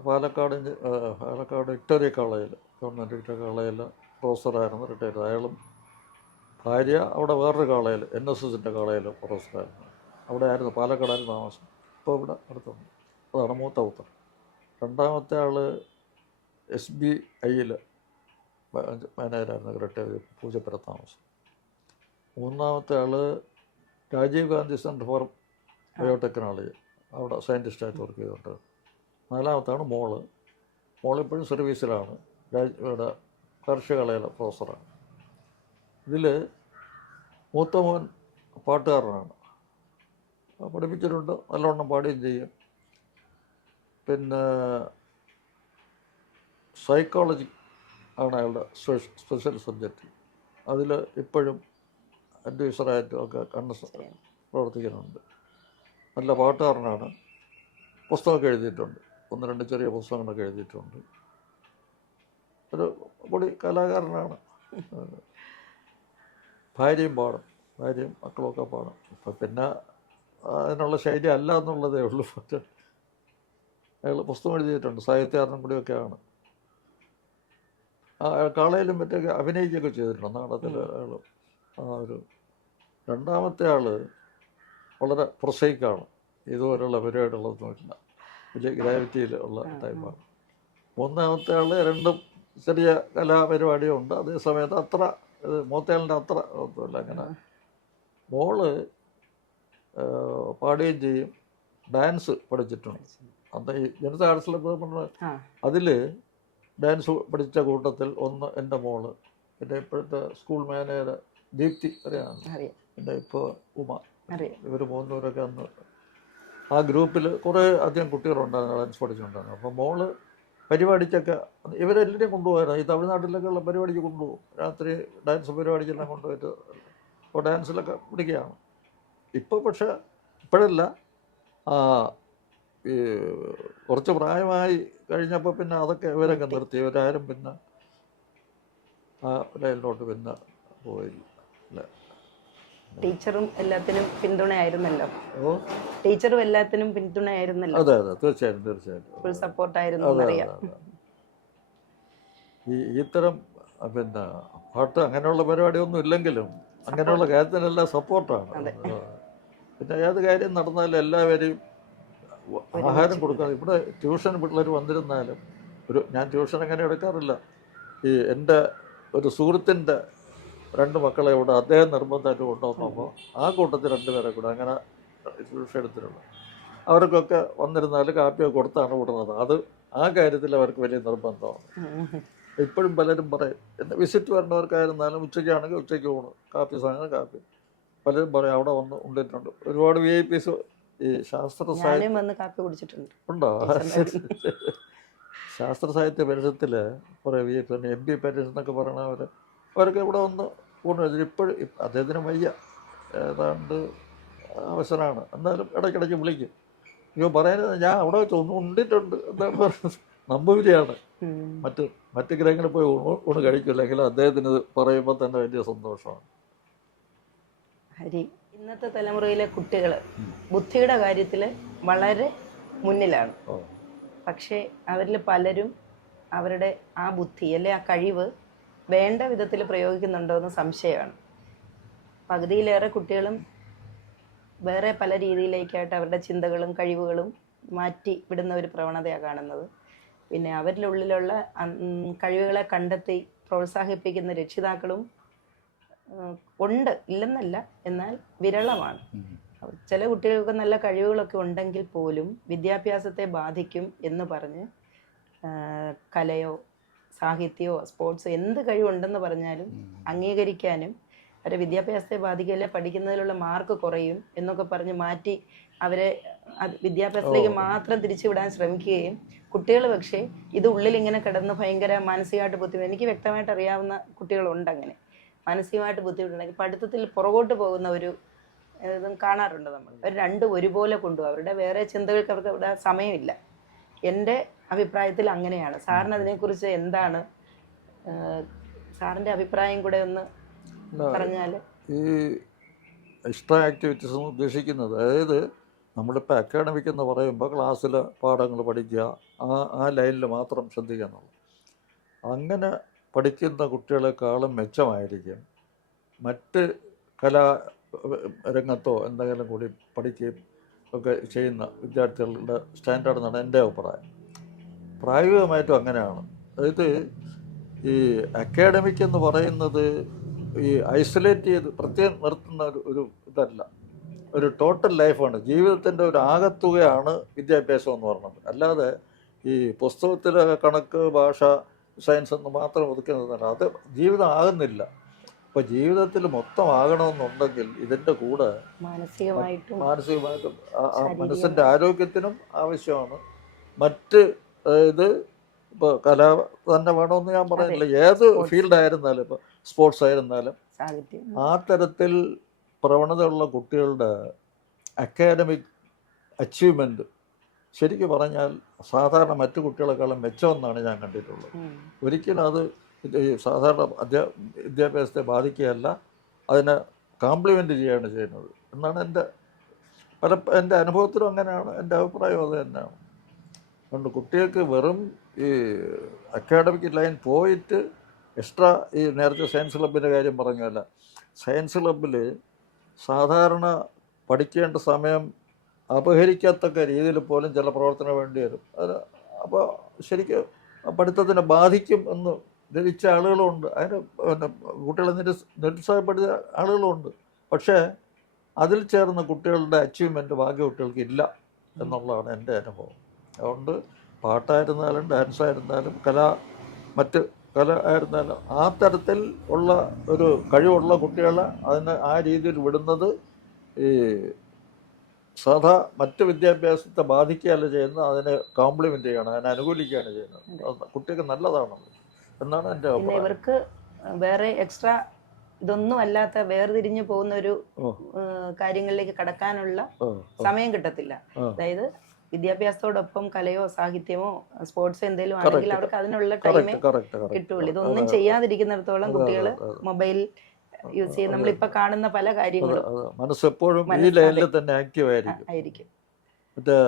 പാലക്കാട് വിക്ടോറിയ കോളേജിൽ, ഗവൺമെൻറ് വിക്ടോറിയ കോളേജിൽ പ്രൊഫസറായിരുന്നു, റിട്ടയർഡ്. അയാളും ഭാര്യ അവിടെ വേറൊരു കോളേജിൽ NSSൻ്റെ കോളേജിൽ പ്രൊഫസറായിരുന്നു. അവിടെ ആയിരുന്നു, പാലക്കാടായിരുന്നു താമസം. ഇപ്പോൾ ഇവിടെ അടുത്തുണ്ട്. അതാണ് മൂത്ത പുത്രൻ. രണ്ടാമത്തെ ആൾ SBIയിൽ മാനേജറായിരുന്നു, റിട്ടയർഡ്, പൂജപ്പുര താമസം. മൂന്നാമത്തെ ആൾ Rajiv Gandhi centre for biotechnology, അവിടെ സയൻറ്റിസ്റ്റായിട്ട് വർക്ക് ചെയ്തിട്ടുണ്ട്. നാലാമത്താണ് മോളിപ്പോഴും സർവീസിലാണ്, ഇവിടെ കാർഷിക കളയിലെ പ്രൊഫസറാണ്. ഇതിൽ മൂത്ത മോൻ പാട്ടുകാരനാണ്, പഠിപ്പിച്ചിട്ടുണ്ട്, നല്ലവണ്ണം പാടുകയും ചെയ്യും. പിന്നെ സൈക്കോളജി ആണ് അയാളുടെ സ്പെഷ്യൽ സബ്ജക്റ്റ്. അതിൽ ഇപ്പോഴും അഡ്വൈസറായിട്ടും ഒക്കെ പ്രവർത്തിക്കുന്നുണ്ട്. നല്ല പാട്ടുകാരനാണ്, പുസ്തകമൊക്കെ എഴുതിയിട്ടുണ്ട്, 1-2 ചെറിയ പുസ്തകങ്ങളൊക്കെ എഴുതിയിട്ടുണ്ട്. ഒരു പൊടി കലാകാരനാണ്. ഭാര്യയും പാടും, ഭാര്യയും മക്കളുമൊക്കെ പാടും. ഇപ്പം പിന്നെ അതിനുള്ള ശൈലി അല്ല എന്നുള്ളതേ ഉള്ളൂ. അയാൾ പുസ്തകം എഴുതിയിട്ടുണ്ട്, സാഹിത്യകാരനും കൂടിയൊക്കെയാണ്. കാളയിലും മറ്റൊക്കെ അഭിനയിക്കുകയൊക്കെ ചെയ്തിട്ടുണ്ട് നാടകത്തിൽ അയാൾ. ഒരു രണ്ടാമത്തെ ആൾ വളരെ പ്രൊസൈക്കാണ്, ഇതുപോലുള്ള പരിപാടികളൊന്നുമില്ല, വലിയ ഗ്രാവിറ്റിയിൽ ഉള്ള ടൈപ്പാണ്. മൂന്നാമത്തെ ആൾ രണ്ടും ചെറിയ കലാപരിപാടിയും ഉണ്ട്, അതേ സമയത്ത് അത്ര മൂത്തയാളിൻ്റെ അത്ര ഒന്നുമില്ല. അങ്ങനെ മോള് പാടുകയും ചെയ്യും, ഡാൻസ് പഠിച്ചിട്ടുണ്ട്. അന്ന് ഈ ജനത ആർട്സിൽ അതിൽ ഡാൻസ് പഠിച്ച കൂട്ടത്തിൽ ഒന്ന് എൻ്റെ മോള്, പിന്നെ ഇപ്പോഴത്തെ സ്കൂൾ മാനേജർ ദീപ്തി അറിയാം, പിന്നെ ഇപ്പോൾ ഉമ, ഇവർ 3 പേരൊക്കെ അന്ന് ആ ഗ്രൂപ്പിൽ കുറേ അധികം കുട്ടികളുണ്ടായിരുന്നു ഡാൻസ് പഠിച്ചുകൊണ്ടായിരുന്നു. അപ്പോൾ മോള് പരിപാടിക്കൊക്കെ ഇവരെല്ലാവരെയും കൊണ്ടുപോകായിരുന്നു. ഈ തമിഴ്നാട്ടിലൊക്കെ ഉള്ള പരിപാടിക്ക് കൊണ്ടുപോകും, രാത്രി ഡാൻസ് പരിപാടിക്കെല്ലാം കൊണ്ടുപോയിട്ട് അപ്പോൾ ഡാൻസിലൊക്കെ പിടിക്കുകയാണ്. ഇപ്പോൾ പക്ഷേ ഇപ്പോഴല്ല, ഈ കുറച്ച് പ്രായമായി കഴിഞ്ഞപ്പോൾ പിന്നെ അതൊക്കെ ഇവരൊക്കെ നിർത്തി. ഇവരാരും പിന്നെ ആ ലൈനിലോട്ട് പിന്നെ പോയില്ല. ടീച്ചറും എല്ലാത്തിനും പിന്തുണയായിരുന്നല്ലോ. ടീച്ചറും എല്ലാത്തിനും പിന്തുണയായിരുന്നല്ലോ. അതെ അതെ, തീർച്ചയായിട്ടും ഫുൾ സപ്പോർട്ടായിരുന്നു. ഇത്തരം പിന്നെ പാട്ട് അങ്ങനെയുള്ള പരിപാടിയൊന്നും ഇല്ലെങ്കിലും അങ്ങനെയുള്ള കാര്യത്തിനെല്ലാം സപ്പോർട്ടാണ്. പിന്നെ ഏത് കാര്യം നടന്നാലും എല്ലാവരെയും ആഹാരം കൊടുക്കാതെ, ഇവിടെ ട്യൂഷൻ പിള്ളേർ വന്നിരുന്നാലും ഞാൻ ട്യൂഷൻ അങ്ങനെ എടുക്കാറില്ല. എൻ്റെ ഒരു സുഹൃത്തിൻ്റെ 2 മക്കളെ ഇവിടെ അദ്ദേഹം നിർബന്ധമായിട്ട് കൊണ്ടുവന്നപ്പോൾ ആ കൂട്ടത്തിൽ 2 പേരെ കൂടെ അങ്ങനെ ട്യൂഷൻ എടുത്തിട്ടുള്ളൂ. അവർക്കൊക്കെ വന്നിരുന്നാൽ കാപ്പിയൊക്കെ കൊടുത്താണ് വിടുന്നത്. അത് ആ കാര്യത്തിൽ അവർക്ക് വലിയ നിർബന്ധമാണ്. ഇപ്പോഴും പലരും പറയും, എന്നെ വിസിറ്റ് വരേണ്ടവർക്കായിരുന്നാലും ഉച്ചയ്ക്കാണെങ്കിൽ ഉച്ചയ്ക്ക് ഊണ്, കാപ്പി സാധനം കാപ്പി, പലരും പറയും അവിടെ വന്ന് ഉണ്ടിട്ടുണ്ട്. ഒരുപാട് VIPs ഈ ശാസ്ത്ര സാഹിത്യം ഉണ്ടോ? ശാസ്ത്ര സാഹിത്യ പരിഷത്തിൽ കുറേ VIP, MB പാറ്റേഴ്സ് എന്നൊക്കെ പറയണവർ, അവരൊക്കെ ഇവിടെ വന്ന് ഊണ് കഴിച്ചിട്ട് ഇപ്പോഴും അദ്ദേഹത്തിന് വയ്യ, ഏതാണ്ട് അവസരമാണ്, എന്നാലും ഇടയ്ക്കിടയ്ക്ക് വിളിക്കും. അയ്യോ പറയാനത് ഞാൻ അവിടെ വെച്ച് ഒന്ന് ഉണ്ടിട്ടുണ്ട് എന്താണ് പറയുന്നത്, നമ്പൂതിരിയാണ്. മറ്റ് ഗ്രഹങ്ങളിൽ പോയി ഊണ് കഴിക്കില്ലെങ്കിൽ അദ്ദേഹത്തിന് പറയുമ്പോൾ തന്നെ വലിയ സന്തോഷമാണ്. ഹരി, ഇന്നത്തെ തലമുറയിലെ കുട്ടികൾ ബുദ്ധിയുടെ കാര്യത്തിൽ വളരെ മുന്നിലാണ്. പക്ഷേ അവരിൽ പലരും അവരുടെ ആ ബുദ്ധി അല്ലെ ആ കഴിവ് വേണ്ട വിധത്തിൽ പ്രയോഗിക്കുന്നുണ്ടോ എന്ന് സംശയമാണ്. പകുതിയിലേറെ കുട്ടികളും വേറെ പല രീതിയിലേക്കായിട്ട് അവരുടെ ചിന്തകളും കഴിവുകളും മാറ്റി വിടുന്ന ഒരു പ്രവണതയാണ് കാണുന്നത്. പിന്നെ അവരിലുള്ളിലുള്ള കഴിവുകളെ കണ്ടെത്തി പ്രോത്സാഹിപ്പിക്കുന്ന രക്ഷിതാക്കളും ഉണ്ട്, ഇല്ലെന്നല്ല, എന്നാൽ വിരളമാണ്. ചില കുട്ടികൾക്ക് നല്ല കഴിവുകളൊക്കെ ഉണ്ടെങ്കിൽ പോലും വിദ്യാഭ്യാസത്തെ ബാധിക്കും എന്ന് പറഞ്ഞ് കലയോ സാഹിത്യമോ സ്പോർട്സോ എന്ത് കഴിവുണ്ടെന്ന് പറഞ്ഞാലും അംഗീകരിക്കാനും അവരെ വിദ്യാഭ്യാസത്തെ ബാധിക്കില്ല, പഠിക്കുന്നതിലുള്ള മാർക്ക് കുറയും എന്നൊക്കെ പറഞ്ഞ് മാറ്റി അവരെ വിദ്യാഭ്യാസത്തിലേക്ക് മാത്രം തിരിച്ചുവിടാൻ ശ്രമിക്കുകയും കുട്ടികൾ പക്ഷേ ഇത് ഉള്ളിൽ ഇങ്ങനെ കിടന്ന് ഭയങ്കര മാനസികമായിട്ട് ബുദ്ധിമുട്ട്, എനിക്ക് വ്യക്തമായിട്ട് അറിയാവുന്ന കുട്ടികളുണ്ട് അങ്ങനെ മാനസികമായിട്ട് ബുദ്ധിമുട്ടുണ്ടെങ്കിൽ പഠിത്തത്തിൽ പുറകോട്ട് പോകുന്ന ഒരു ഇതും കാണാറുണ്ട് നമ്മൾ. അവർ രണ്ടും ഒരുപോലെ കൊണ്ടുപോകും, അവരുടെ വേറെ ചിന്തകൾക്ക് അവർക്ക് ഇവിടെ സമയമില്ല. എൻ്റെ അഭിപ്രായത്തിൽ അങ്ങനെയാണ്. സാറിന് അതിനെക്കുറിച്ച് എന്താണ് സാറിൻ്റെ അഭിപ്രായം കൂടെ ഒന്ന് പറഞ്ഞാൽ? ഈ എക്സ്ട്രാ ആക്ടിവിറ്റീസ് ഉദ്ദേശിക്കുന്നത്, അതായത് നമ്മളിപ്പോൾ അക്കാഡമിക് എന്ന് പറയുമ്പോൾ ക്ലാസ്സിൽ പാഠങ്ങൾ പഠിക്കുക, ആ ലൈനിൽ മാത്രം ശ്രദ്ധിക്കുന്നുള്ളൂ. അങ്ങനെ പഠിക്കുന്ന കുട്ടികളെക്കാളും മെച്ചമായിരിക്കും മറ്റ് കലാ രംഗത്തോ എന്തെങ്കിലും കൂടി പഠിക്കുകയും ഒക്കെ ചെയ്യുന്ന വിദ്യാർത്ഥികളുടെ സ്റ്റാൻഡേർഡ് എന്നാണ് എൻ്റെ അഭിപ്രായം. പ്രായോഗികമായിട്ടും അങ്ങനെയാണ്. അതായത് ഈ അക്കാഡമിക് എന്ന് പറയുന്നത് ഈ ഐസൊലേറ്റ് ചെയ്ത് പ്രത്യേകം നിർത്തുന്ന ഒരു ഇതല്ല, ഒരു ടോട്ടൽ ലൈഫാണ്. ജീവിതത്തിൻ്റെ ഒരു ആകത്തുകയാണ് വിദ്യാഭ്യാസം എന്ന് പറയുന്നത്. അല്ലാതെ ഈ പുസ്തകത്തിലെ കണക്ക്, ഭാഷ, സയൻസ് എന്ന് മാത്രം ഒതുക്കുന്നതല്ല, അത് ജീവിതം ആകുന്നില്ല. അപ്പോൾ ജീവിതത്തിൽ മൊത്തം ആകണമെന്നുണ്ടെങ്കിൽ ഇതിൻ്റെ കൂടെ മാനസികമായിട്ടും മനസ്സിൻ്റെ ആരോഗ്യത്തിനും ആവശ്യമാണ്. മറ്റ് ഇത് ഇപ്പോൾ കല തന്നെ വേണമെന്ന് ഞാൻ പറയുന്നില്ല, ഏത് ഫീൽഡായിരുന്നാലും, ഇപ്പോൾ സ്പോർട്സ് ആയിരുന്നാലും ആ തരത്തിൽ പ്രവണതയുള്ള കുട്ടികളുടെ അക്കാഡമിക് അച്ചീവ്മെൻറ്റ് ശരിക്കും പറഞ്ഞാൽ സാധാരണ മറ്റു കുട്ടികളെക്കാളും മെച്ചമെന്നാണ് ഞാൻ കണ്ടിട്ടുള്ളത്. ഒരിക്കലും അത് സാധാരണ വിദ്യാഭ്യാസത്തെ ബാധിക്കുകയല്ല, അതിനെ കോംപ്ലിമെൻ്റ് ചെയ്യുകയാണ് ചെയ്യുന്നത് എന്നാണ് എൻ്റെ അനുഭവത്തിലും അങ്ങനെയാണ്, എൻ്റെ അഭിപ്രായം അത് തന്നെയാണ്. അതുകൊണ്ട് കുട്ടികൾക്ക് വെറും ഈ അക്കാഡമിക് ലൈൻ പോയിട്ട് എക്സ്ട്രാ ഈ നേരത്തെ സയൻസ് ക്ലബിൻ്റെ കാര്യം പറഞ്ഞല്ല, സയൻസ് ക്ലബിൽ സാധാരണ പഠിക്കേണ്ട സമയം അപഹരിക്കത്തക്ക രീതിയിൽ പോലും ചില പ്രവർത്തനം വേണ്ടി വരും. അത് അപ്പോൾ ശരിക്കും പഠിത്തത്തിനെ ബാധിക്കും എന്ന് ധരിച്ച ആളുകളുമുണ്ട്, അതിന് പിന്നെ കുട്ടികളെ നിരുത്സാഹപ്പെടുത്തിയ ആളുകളുമുണ്ട്. പക്ഷേ അതിൽ ചേർന്ന കുട്ടികളുടെ അച്ചീവ്മെൻറ്റ് ഭാഗ്യ കുട്ടികൾക്ക് ഇല്ല എന്നുള്ളതാണ് എൻ്റെ അനുഭവം. അതുകൊണ്ട് പാട്ടായിരുന്നാലും ഡാൻസായിരുന്നാലും മറ്റ് കല ആയിരുന്നാലും ആ തരത്തിൽ ഉള്ള ഒരു കഴിവുള്ള കുട്ടികളെ അതിനെ ആ രീതിയിൽ വിടുന്നത് ഈ സാധാ മറ്റ് വിദ്യാഭ്യാസത്തെ ബാധിക്കുകയല്ല ചെയ്യുന്നത്, അതിനെ കോംപ്ലിമെൻ്റ് ചെയ്യണം, അതിനെ അനുകൂലിക്കുകയാണ് ചെയ്യുന്നത്. കുട്ടിക്ക് നല്ലതാണത് എന്നാണ് എൻ്റെ അഭിപ്രായം. ഇവർക്ക് വേറെ എക്സ്ട്രാ ഇതൊന്നും അല്ലാത്ത വേർതിരിഞ്ഞു പോകുന്ന ഒരു കാര്യങ്ങളിലേക്ക് കടക്കാനുള്ള സമയം കിട്ടത്തില്ല. അതായത് വിദ്യാഭ്യാസത്തോടൊപ്പം കലയോ സാഹിത്യമോ സ്പോർട്സോ എന്തെങ്കിലും ആണെങ്കിൽ അവർക്ക് അതിനുള്ള ടൈമേ കിട്ടുള്ളൂ. ഇതൊന്നും ചെയ്യാതിരിക്കുന്നിടത്തോളം കുട്ടികൾ മൊബൈൽ യൂസ് ചെയ്യും. നമ്മളിപ്പോ കാണുന്ന പല കാര്യങ്ങളും മനസ്സെപ്പോഴും ഈ ലൈനിൽ തന്നെ ആക്റ്റീവ് ആയിരിക്കും. മറ്റേ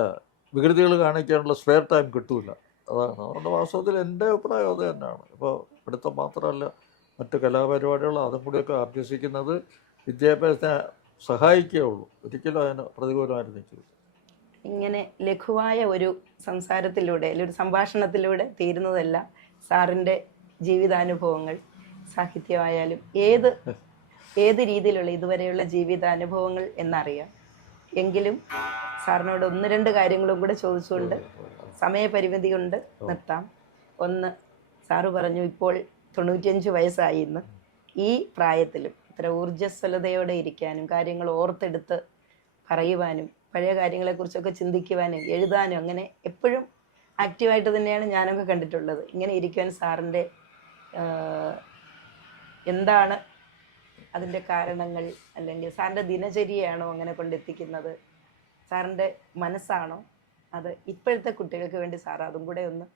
വികൃതികൾ കാണിക്കാനുള്ള സ്പെയർ ടൈം കിട്ടൂല, അതാണ്. അതുകൊണ്ട് വാസ്തവത്തിൽ എൻ്റെ അഭിപ്രായം അത് തന്നെയാണ്. ഇപ്പോൾ പഠിത്തം മാത്രമല്ല, മറ്റ് കലാപരിപാടികൾ അതും കൂടിയൊക്കെ അഭ്യസിക്കുന്നത് വിദ്യാഭ്യാസത്തെ സഹായിക്കുകയുള്ളൂ, ഒരിക്കലും അതിന് പ്രതികൂലമായിട്ട് നിൽക്കില്ല. ഇങ്ങനെ ലഘുവായ ഒരു സംസാരത്തിലൂടെ അല്ലെങ്കിൽ ഒരു സംഭാഷണത്തിലൂടെ തീരുന്നതല്ല സാറിൻ്റെ ജീവിതാനുഭവങ്ങൾ. സാഹിത്യമായാലും ഏത് രീതിയിലുള്ള ഇതുവരെയുള്ള ജീവിതാനുഭവങ്ങൾ എന്നറിയാം. എങ്കിലും സാറിനോട് ഒന്ന് രണ്ട് കാര്യങ്ങളും കൂടെ ചോദിച്ചുകൊണ്ട് സമയപരിമിതി കൊണ്ട് നിർത്താം. ഒന്ന്, സാറ് പറഞ്ഞു ഇപ്പോൾ 95 വയസ്സായി ഇന്ന്. ഈ പ്രായത്തിലും ഇത്ര ഊർജ്ജസ്വലതയോടെ ഇരിക്കാനും കാര്യങ്ങൾ ഓർത്തെടുത്ത് പറയുവാനും പഴയ കാര്യങ്ങളെക്കുറിച്ചൊക്കെ ചിന്തിക്കുവാനും എഴുതാനും അങ്ങനെ എപ്പോഴും ആക്റ്റീവായിട്ട് തന്നെയാണ് ഞാനൊക്കെ കണ്ടിട്ടുള്ളത്. ഇങ്ങനെ ഇരിക്കുവാൻ സാറിൻ്റെ എന്താണ് അതിൻ്റെ കാരണങ്ങൾ? അല്ലെങ്കിൽ സാറിൻ്റെ ദിനചര്യയാണോ അങ്ങനെ കൊണ്ടെത്തിക്കുന്നത്? സാറിൻ്റെ മനസ്സാണോ? അത് ഇപ്പോഴത്തെ കുട്ടികൾക്ക് വേണ്ടി സാർ അതും കൂടെ ഒന്ന്,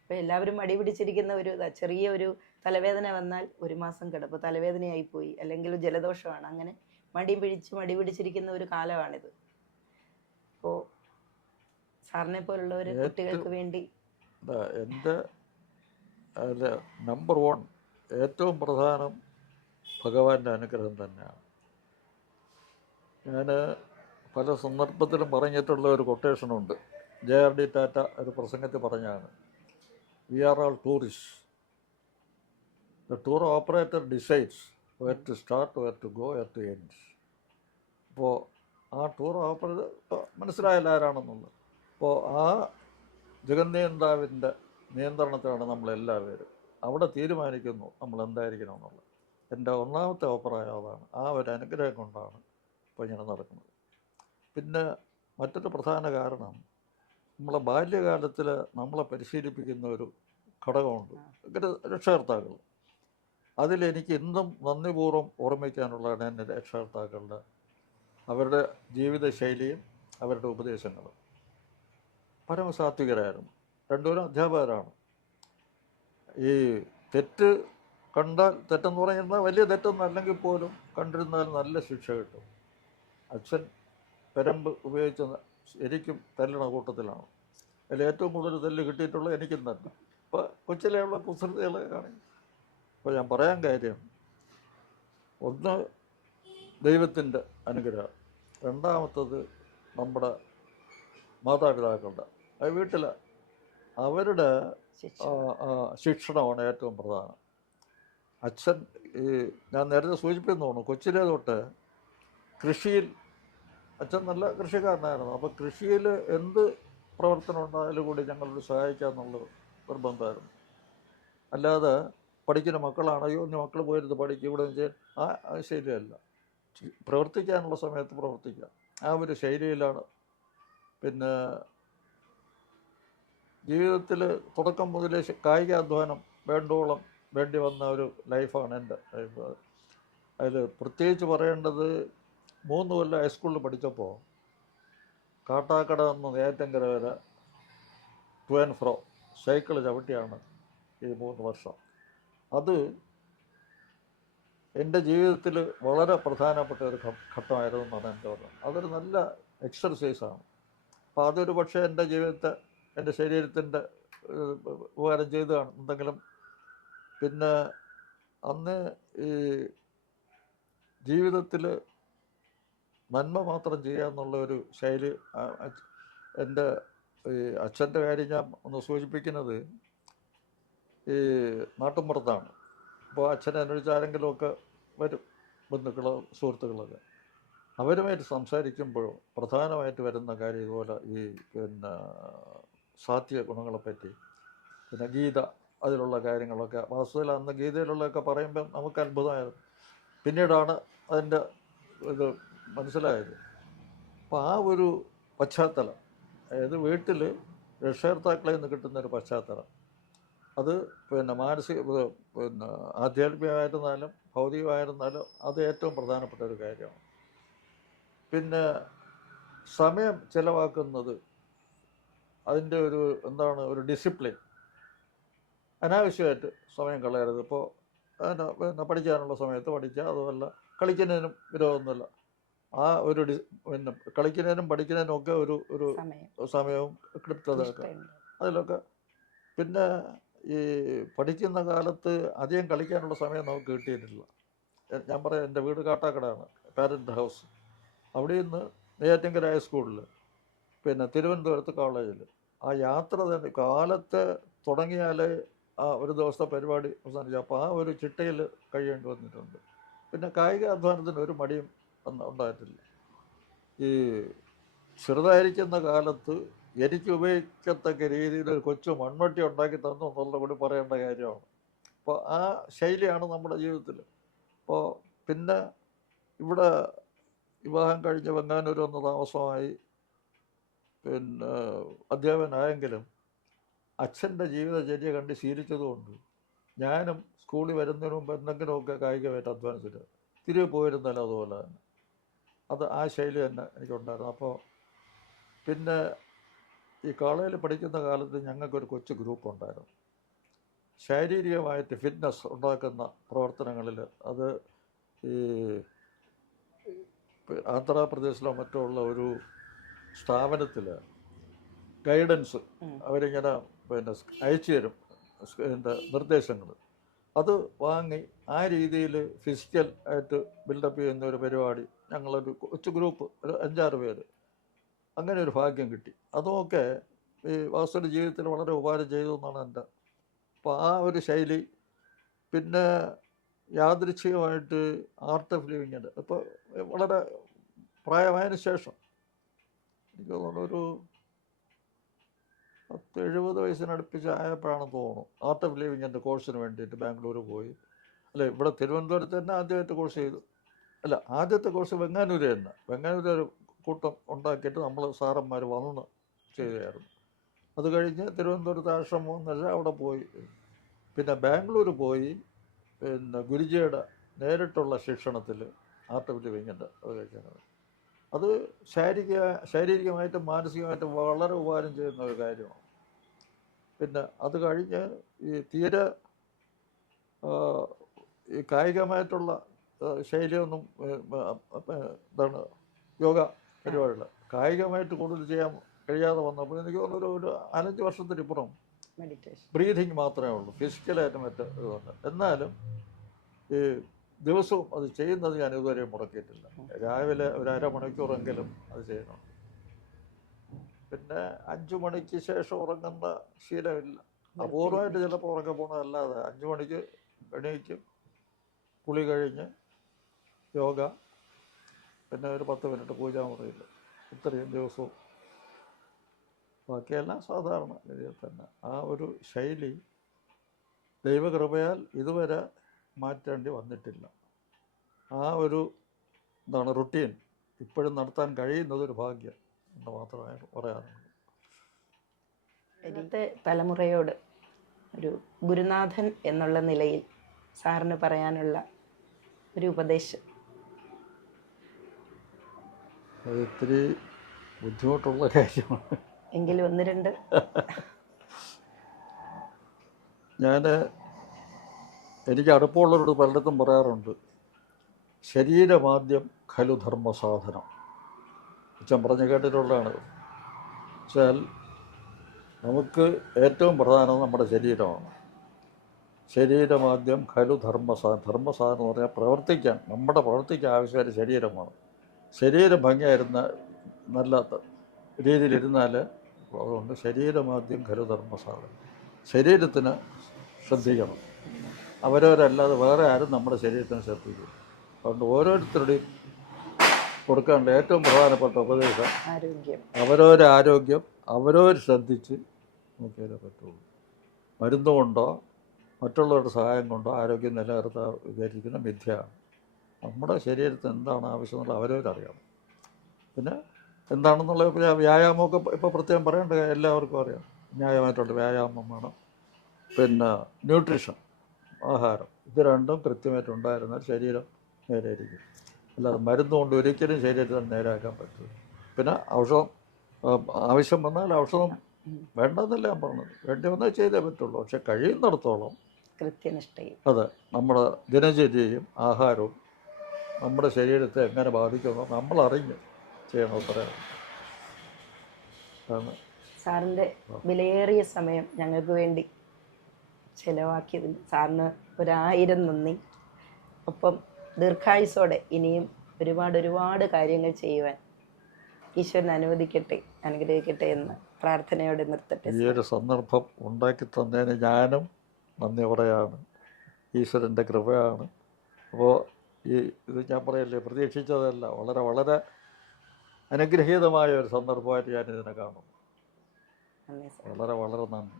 ഇപ്പോൾ എല്ലാവരും മടി പിടിച്ചിരിക്കുന്ന ഒരു ചെറിയ ഒരു തലവേദന വന്നാൽ 1 മാസം കിടപ്പ്, തലവേദനയായിപ്പോയി, അല്ലെങ്കിൽ ജലദോഷമാണ്, അങ്ങനെ മടി പിടിച്ചിരിക്കുന്ന ഒരു കാലമാണിത്. അപ്പോൾ സാറിനെ പോലുള്ളവർ കുട്ടികൾക്ക് വേണ്ടി എൻ്റെ നമ്പർ 1 ഏറ്റവും പ്രധാനം ഭഗവാന്റെ അനുഗ്രഹം തന്നെയാണ്. ഞാൻ പല സന്ദർഭത്തിലും പറഞ്ഞിട്ടുള്ള ഒരു കൊട്ടേഷനുണ്ട്, JRD ടാറ്റ ഒരു പ്രസംഗത്തിൽ പറഞ്ഞാണ്, we are all tourist, the tour operator decides where to start, where to go, where to end. അപ്പോൾ ആ ടൂർ ഓപ്പറേറ്റർ മനസ്സിലായില്ല ആരാണെന്നുള്ളത്. അപ്പോൾ ആ ജഗന്നിയന്താവിൻ്റെ നിയന്ത്രണത്തിലാണ് നമ്മളെല്ലാവരും. അവിടെ തീരുമാനിക്കുന്നു നമ്മൾ എന്തായിരിക്കണം എന്നുള്ളത്. എൻ്റെ ഒന്നാമത്തെ അഭിപ്രായം അതാണ്. ആ ഒരു അനുഗ്രഹം കൊണ്ടാണ് ഇപ്പോൾ ഇങ്ങനെ നടക്കുന്നത്. പിന്നെ മറ്റൊരു പ്രധാന കാരണം, നമ്മളെ ബാല്യകാലത്തിൽ നമ്മളെ പരിശീലിപ്പിക്കുന്ന ഒരു ഘടകമുണ്ട്, രക്ഷകർത്താക്കൾ. അതിലെനിക്ക് ഇന്നും നന്ദിപൂർവ്വം ഓർമ്മിക്കാനുള്ളതാണ് എൻ്റെ രക്ഷകർത്താക്കളുടെ അവരുടെ ജീവിതശൈലിയും അവരുടെ ഉപദേശങ്ങളും. പരമസാത്വികരായിരുന്നു, രണ്ടുപേരും അധ്യാപകരാണ്. ഈ തെറ്റ് കണ്ടാൽ, തെറ്റെന്ന് പറയുന്നത് വലിയ തെറ്റൊന്നും അല്ലെങ്കിൽ പോലും കണ്ടിരുന്നാൽ നല്ല ശിക്ഷ കിട്ടും. അച്ഛൻ പെരമ്പ് ഉപയോഗിച്ച് എനിക്കും തല്ലണ കൂട്ടത്തിലാണ്. അതിൽ ഏറ്റവും കൂടുതൽ തല്ല് കിട്ടിയിട്ടുള്ളത് എനിക്കും തന്നെ. ഇപ്പോൾ കൊച്ചിലെയുള്ള കുസൃതികളെ കാണി. അപ്പോൾ ഞാൻ പറയാൻ കാര്യം, ഒന്ന് ദൈവത്തിൻ്റെ അനുഗ്രഹം, രണ്ടാമത്തത് നമ്മുടെ മാതാപിതാക്കളുടെ വീട്ടിൽ അവരുടെ ശിക്ഷണമാണ് ഏറ്റവും പ്രധാനം. അച്ഛൻ ഞാൻ നേരത്തെ സൂചിപ്പിക്കുന്നു തോന്നുന്നു, കൊച്ചിലെ തൊട്ട് കൃഷിയിൽ അച്ഛൻ നല്ല കൃഷിക്കാരനായിരുന്നു. അപ്പോൾ കൃഷിയിൽ എന്ത് പ്രവർത്തനം ഉണ്ടായാലും കൂടി ഞങ്ങളോട് സഹായിക്കാമെന്നുള്ളത് നിർബന്ധമായിരുന്നു. അല്ലാതെ പഠിക്കുന്ന മക്കളാണ്, അയ്യോ ഇനി മക്കൾ പോയിരുന്ന് പഠിക്കുക ഇവിടെ ചെയ്യാൻ, ആ ശൈലിയല്ല. പ്രവർത്തിക്കാനുള്ള സമയത്ത് പ്രവർത്തിക്കുക, ആ ഒരു ശൈലിയിലാണ്. പിന്നെ ജീവിതത്തിൽ തുടക്കം മുതലേ കായികാധ്വാനം വേണ്ടോളം വേണ്ടി വന്ന ഒരു ലൈഫാണ് എൻ്റെ ലൈഫ്. അതിൽ പ്രത്യേകിച്ച് പറയേണ്ടത്, 3 കൊല്ലം ഹൈസ്കൂളിൽ പഠിച്ചപ്പോൾ കാട്ടാക്കട നിന്ന് നെയ്യാറ്റിൻകര വരെ ടു ആൻഡ് ഫ്രോ സൈക്കിൾ ചവിട്ടിയാണ് ഈ 3 വർഷം. അത് എൻ്റെ ജീവിതത്തിൽ വളരെ പ്രധാനപ്പെട്ട ഒരു ഘട്ടമായിരുന്നു എന്നാണ് എൻ്റെ പറയുന്നത്. അതൊരു നല്ല എക്സർസൈസാണ്. അപ്പോൾ അതൊരു പക്ഷേ എൻ്റെ ജീവിതത്തെ, എൻ്റെ ശരീരത്തിൻ്റെ ഉപകാരം ചെയ്ത് എന്തെങ്കിലും. പിന്നെ അന്ന് ഈ ജീവിതത്തിൽ നന്മ മാത്രം ചെയ്യുക എന്നുള്ള ഒരു ശൈലി, എൻ്റെ ഈ അച്ഛൻ്റെ കാര്യം ഞാൻ ഒന്ന് സൂചിപ്പിക്കുന്നത്, ഈ നാട്ടുമ്പുറത്താണ്. അപ്പോൾ അച്ഛനെ അന്വേഷിച്ച് ആരെങ്കിലുമൊക്കെ വരും, ബന്ധുക്കളോ സുഹൃത്തുക്കളൊക്കെ. അവരുമായിട്ട് സംസാരിക്കുമ്പോഴും പ്രധാനമായിട്ട് വരുന്ന കാര്യം ഇതുപോലെ ഈ പിന്നെ സാത്വിക ഗുണങ്ങളെപ്പറ്റി, പിന്നെ ഗീത, അതിലുള്ള കാര്യങ്ങളൊക്കെ. വാസ്തവത്തിൽ അന്ന് ഗീതയിലുള്ളതൊക്കെ പറയുമ്പം നമുക്ക് അത്ഭുതമായിരുന്നു. പിന്നീടാണ് അതിൻ്റെ ഇത് മനസ്സിലായത്. അപ്പോൾ ആ ഒരു പശ്ചാത്തലം, അതായത് വീട്ടിൽ രക്ഷകർത്താക്കളിൽ നിന്ന് കിട്ടുന്നൊരു പശ്ചാത്തലം, അത് പിന്നെ പിന്നെ ആധ്യാത്മികമായിരുന്നാലും ഭൗതികമായിരുന്നാലും അത് ഏറ്റവും പ്രധാനപ്പെട്ട ഒരു കാര്യമാണ്. പിന്നെ സമയം ചിലവാക്കുന്നത്, അതിൻ്റെ ഒരു എന്താണ്, ഒരു ഡിസിപ്ലിൻ. അനാവശ്യമായിട്ട് സമയം കളയരുത്. ഇപ്പോൾ പിന്നെ പഠിക്കാനുള്ള സമയത്ത് പഠിക്കുക, അതുമല്ല കളിക്കുന്നതിനും വിരോധമൊന്നുമില്ല. ആ ഒരു പിന്നെ കളിക്കുന്നതിനും പഠിക്കുന്നതിനും ഒക്കെ ഒരു സമയവും ക്ലിപ്തതയൊക്കെ അതിലൊക്കെ. പിന്നെ ഈ പഠിക്കുന്ന കാലത്ത് അധികം കളിക്കാനുള്ള സമയം നമുക്ക് കിട്ടിയിട്ടില്ല. ഞാൻ പറയാം, എൻ്റെ വീട് കാട്ടാക്കടയാണ്, പാരൻ്റ് ഹൗസ്. അവിടെ നിന്ന് നെയ്യാറ്റിൻകര ഹൈസ്കൂളിൽ, പിന്നെ തിരുവനന്തപുരത്ത് കോളേജിൽ, ആ യാത്ര തന്നെ കാലത്ത് തുടങ്ങിയാലേ ആ ഒരു ദിവസത്തെ പരിപാടി അവസാനിച്ചു. അപ്പോൾ ആ ഒരു ചിട്ടയിൽ കഴിയേണ്ടി വന്നിട്ടുണ്ട്. പിന്നെ കായിക അധ്വാനത്തിന് ഒരു മടിയും ഉണ്ടായിട്ടില്ല. ഈ ചെറുതായിരിക്കുന്ന കാലത്ത് എനിക്ക് ഉപയോഗിക്കത്തക്ക രീതിയിൽ ഒരു കൊച്ചു മൺവട്ടി ഉണ്ടാക്കി തന്നു എന്നുള്ളത് കൂടി പറയേണ്ട കാര്യമാണ്. അപ്പോൾ ആ ശൈലിയാണ് നമ്മുടെ ജീവിതത്തിൽ. അപ്പോൾ പിന്നെ ഇവിടെ വിവാഹം കഴിഞ്ഞ് വെങ്ങാനൂർ വന്ന് താമസമായി, പിന്നെ അധ്യാപകനായെങ്കിലും അച്ഛൻ്റെ ജീവിതചര്യ കണ്ട് ശീലിച്ചതുകൊണ്ട് ഞാനും സ്കൂളിൽ വരുന്നതിന് മുമ്പ് എന്തെങ്കിലുമൊക്കെ കായികമായിട്ട് അധ്വാനിച്ചിട്ട് തിരികെ പോയിരുന്നല്ലോ അതുപോലെ തന്നെ. ആ ശൈലി തന്നെ എനിക്കുണ്ടായിരുന്നു. അപ്പോൾ പിന്നെ ഈ കോളേജിൽ പഠിക്കുന്ന കാലത്ത് ഞങ്ങൾക്കൊരു കൊച്ചു ഗ്രൂപ്പ് ഉണ്ടായിരുന്നു. ശാരീരികമായിട്ട് ഫിറ്റ്നസ് ഉണ്ടാക്കുന്ന പ്രവർത്തനങ്ങളിൽ, അത് ഈ ആന്ധ്രാപ്രദേശിലോ മറ്റോ ഉള്ള ഒരു സ്ഥാപനത്തിൽ ഗൈഡൻസ് അവരിങ്ങനെ പിന്നെ അയച്ചു തരും, നിർദ്ദേശങ്ങൾ. അത് വാങ്ങി ആ രീതിയിൽ ഫിസിക്കൽ ആയിട്ട് ബിൽഡപ്പ് ചെയ്യുന്ന ഒരു പരിപാടി, ഞങ്ങളൊരു കൊച്ചു ഗ്രൂപ്പ്, ഒരു 5-6 പേര്, അങ്ങനെ ഒരു ഭാഗ്യം കിട്ടി. അതുമൊക്കെ ഈ വാസ്തുവിൻ്റെ ജീവിതത്തിൽ വളരെ ഉപകാരം ചെയ്തു എന്നാണ് എൻ്റെ. അപ്പോൾ ആ ഒരു ശൈലി. പിന്നെ യാദൃച്ഛികമായിട്ട് ആർട്ട് ഓഫ് ലിവിങ്ങിൻ്റെ, ഇപ്പോൾ വളരെ പ്രായമായതിനു ശേഷം, എനിക്ക് തോന്നുന്നു ഒരു 70 വയസ്സിനടുപ്പിച്ച് ആയപ്പോഴാണെന്ന് തോന്നുന്നു, ആർട്ട് ഓഫ് ലിവിങ്ങിൻ്റെ കോഴ്സിന് വേണ്ടിയിട്ട് ബാംഗ്ലൂർ പോയി. അല്ല, ഇവിടെ തിരുവനന്തപുരത്ത് തന്നെ ആദ്യമായിട്ട് കോഴ്സ് ചെയ്തു. അല്ല, ആദ്യത്തെ കോഴ്സ് വെങ്ങാനൂർ തന്നെ. വെങ്ങാനൂർ ഒരു കൂട്ടം ഉണ്ടാക്കിയിട്ട് നമ്മൾ സാറന്മാർ വന്ന് ചെയ്യുകയായിരുന്നു. അത് കഴിഞ്ഞ് തിരുവനന്തപുരത്ത് ആശ്രമം എന്നല്ല അവിടെ പോയി. പിന്നെ ബാംഗ്ലൂർ പോയി, പിന്നെ ഗുരുജിയുടെ നേരിട്ടുള്ള ശിക്ഷണത്തിൽ ആർട്ട് ഓഫ് ലിവിങ്ങിൻ്റെ അത് കഴിക്കാനാണ്. അത് ശാരീരികമായിട്ടും മാനസികമായിട്ടും വളരെ ഉപകാരം ചെയ്യുന്ന ഒരു കാര്യമാണ്. പിന്നെ അത് കഴിഞ്ഞ് ഈ തീരെ ഈ കായികമായിട്ടുള്ള ശൈലിയൊന്നും, എന്താണ് യോഗ പരിപാടികൾ, കായികമായിട്ട് കൂടുതൽ ചെയ്യാൻ കഴിയാതെ വന്നപ്പോൾ എനിക്ക് തോന്നുന്നു ഒരു 4-5 വർഷത്തിനിപ്പുറം മെഡിറ്റേഷൻ. ബ്രീതിങ് മാത്രമേ ഉള്ളൂ, ഫിസിക്കലായിട്ട് മറ്റ് ഇതുണ്ട്. എന്നാലും ഈ ദിവസവും അത് ചെയ്യുന്നത് ഞാൻ ഇതുവരെ മുടക്കിയിട്ടില്ല. രാവിലെ ഒരു അരമണിക്കൂറെങ്കിലും അത് ചെയ്യണം. പിന്നെ 5 മണിക്ക് ശേഷം ഉറങ്ങുന്ന ശീലമില്ല. അപൂർവമായിട്ട് ചിലപ്പോൾ ഉറങ്ങാൻ പോകണതല്ലാതെ 5 മണിക്ക് എണീക്കും, കുളി കഴിഞ്ഞ് യോഗ, പിന്നെ ഒരു 10 മിനിറ്റ് പൂജാമുറിയിൽ, ഇത്രയും ദിവസവും. ബാക്കിയെല്ലാം സാധാരണ രീതിയിൽ തന്നെ. ആ ഒരു ശൈലി ദൈവകൃപയാൽ ഇതുവരെ മാറ്റേണ്ടി വന്നിട്ടില്ല. ആ ഒരു റുട്ടീൻ ഇപ്പോഴും നടത്താൻ കഴിയുന്നത് ഒരു ഭാഗ്യം എന്ന് മാത്രമേ പറയാനുള്ളൂ. ഇന്നത്തെ തലമുറയോട് ഒരു ഗുരുനാഥൻ എന്നുള്ള നിലയിൽ സാറിന് പറയാനുള്ള ഒരു ഉപദേശം? അത് ഇത്തിരി ബുദ്ധിമുട്ടുള്ള കാര്യമാണ്. എങ്കിലും 1-2. എനിക്ക് അടുപ്പമുള്ളവരോട് പലയിടത്തും പറയാറുണ്ട്, ശരീരമാദ്യം ഖലു ധർമ്മസാധനം. അച്ഛൻ പറഞ്ഞു കേട്ടിട്ടുള്ളതാണ്. വെച്ചാൽ നമുക്ക് ഏറ്റവും പ്രധാനം നമ്മുടെ ശരീരമാണ്. ശരീരമാദ്യം ഖലു ധർമ്മസാധനം. ധർമ്മസാധനം എന്ന് പറഞ്ഞാൽ പ്രവർത്തിക്കാൻ, നമ്മുടെ പ്രവർത്തിക്കാൻ ആവശ്യമായ ശരീരമാണ്. ശരീരം ഭംഗിയായിരുന്ന നല്ല രീതിയിലിരുന്നാൽ, അതുകൊണ്ട് ശരീരമാദ്യം ഖലു ധർമ്മസാധനം. ശരീരത്തിന് ശ്രദ്ധിക്കണം. അവരവരല്ലാതെ വേറെ ആരും നമ്മുടെ ശരീരത്തിന് ശ്രദ്ധിക്കും. അതുകൊണ്ട് ഓരോരുത്തരുടെയും കൊടുക്കേണ്ട ഏറ്റവും പ്രധാനപ്പെട്ട ഉപദേശം അവരവരെ ആരോഗ്യം അവരവർ ശ്രദ്ധിച്ച് നോക്കിയാലേ പറ്റുള്ളൂ. മരുന്നുകൊണ്ടോ മറ്റുള്ളവരുടെ സഹായം കൊണ്ടോ ആരോഗ്യം നിലനിർത്താൻ വിചാരിക്കുന്ന മിഥ്യയാണ്. നമ്മുടെ ശരീരത്തിന് എന്താണ് ആവശ്യമെന്നുള്ള അവരവരറിയണം. പിന്നെ എന്താണെന്നുള്ള വ്യായാമമൊക്കെ ഇപ്പോൾ പ്രത്യേകം പറയേണ്ട എല്ലാവർക്കും അറിയാം. ന്യായമായിട്ടുള്ള വ്യായാമം വേണം. പിന്നെ ന്യൂട്രീഷൻ, ആഹാരം, ഇത് രണ്ടും കൃത്യമായിട്ടുണ്ടായിരുന്നാൽ ശരീരം നേരെയായിരിക്കും. അല്ലാതെ മരുന്നുകൊണ്ട് ഒരിക്കലും ശരീരത്തെ നേരെയാക്കാൻ പറ്റില്ല. പിന്നെ ഔഷധം ആവശ്യം വന്നാൽ ഔഷധം വേണ്ടെന്നല്ല ഞാൻ പറഞ്ഞത്, വേണ്ടി വന്നാൽ ചെയ്തേ പറ്റുള്ളൂ. പക്ഷെ കഴിയുന്നിടത്തോളം കൃത്യനിഷ്ഠയും അതെ, നമ്മുടെ ദിനചര്യയും ആഹാരവും നമ്മുടെ ശരീരത്തെ എങ്ങനെ ബാധിക്കുന്നു നമ്മളറിഞ്ഞ് ചെയ്യണം. അത്രയാണ്. സാറിൻ്റെ വിലയേറിയ സമയം ഞങ്ങൾക്ക് വേണ്ടി ചിലവാക്കിയതിന് സാറിന് 1000 നന്ദി. ഒപ്പം ദീർഘായുസോടെ ഇനിയും ഒരുപാട് കാര്യങ്ങൾ ചെയ്യുവാൻ ഈശ്വരൻ അനുഗ്രഹിക്കട്ടെ എന്ന് പ്രാർത്ഥനയോടെ നിർത്തട്ടെ. ഈ ഒരു സന്ദർഭം ഉണ്ടാക്കി തന്നതിന് ഞാനും നന്ദി പറയാണ്. ഈശ്വരൻ്റെ കൃപയാണ്. അപ്പോൾ ഇത് ഞാൻ പറയല്ലേ, പ്രതീക്ഷിച്ചതല്ല, വളരെ അനുഗ്രഹീതമായ ഒരു സന്ദർഭമായിട്ട് ഞാനിതിനെ കാണുന്നു. വളരെ നന്ദി.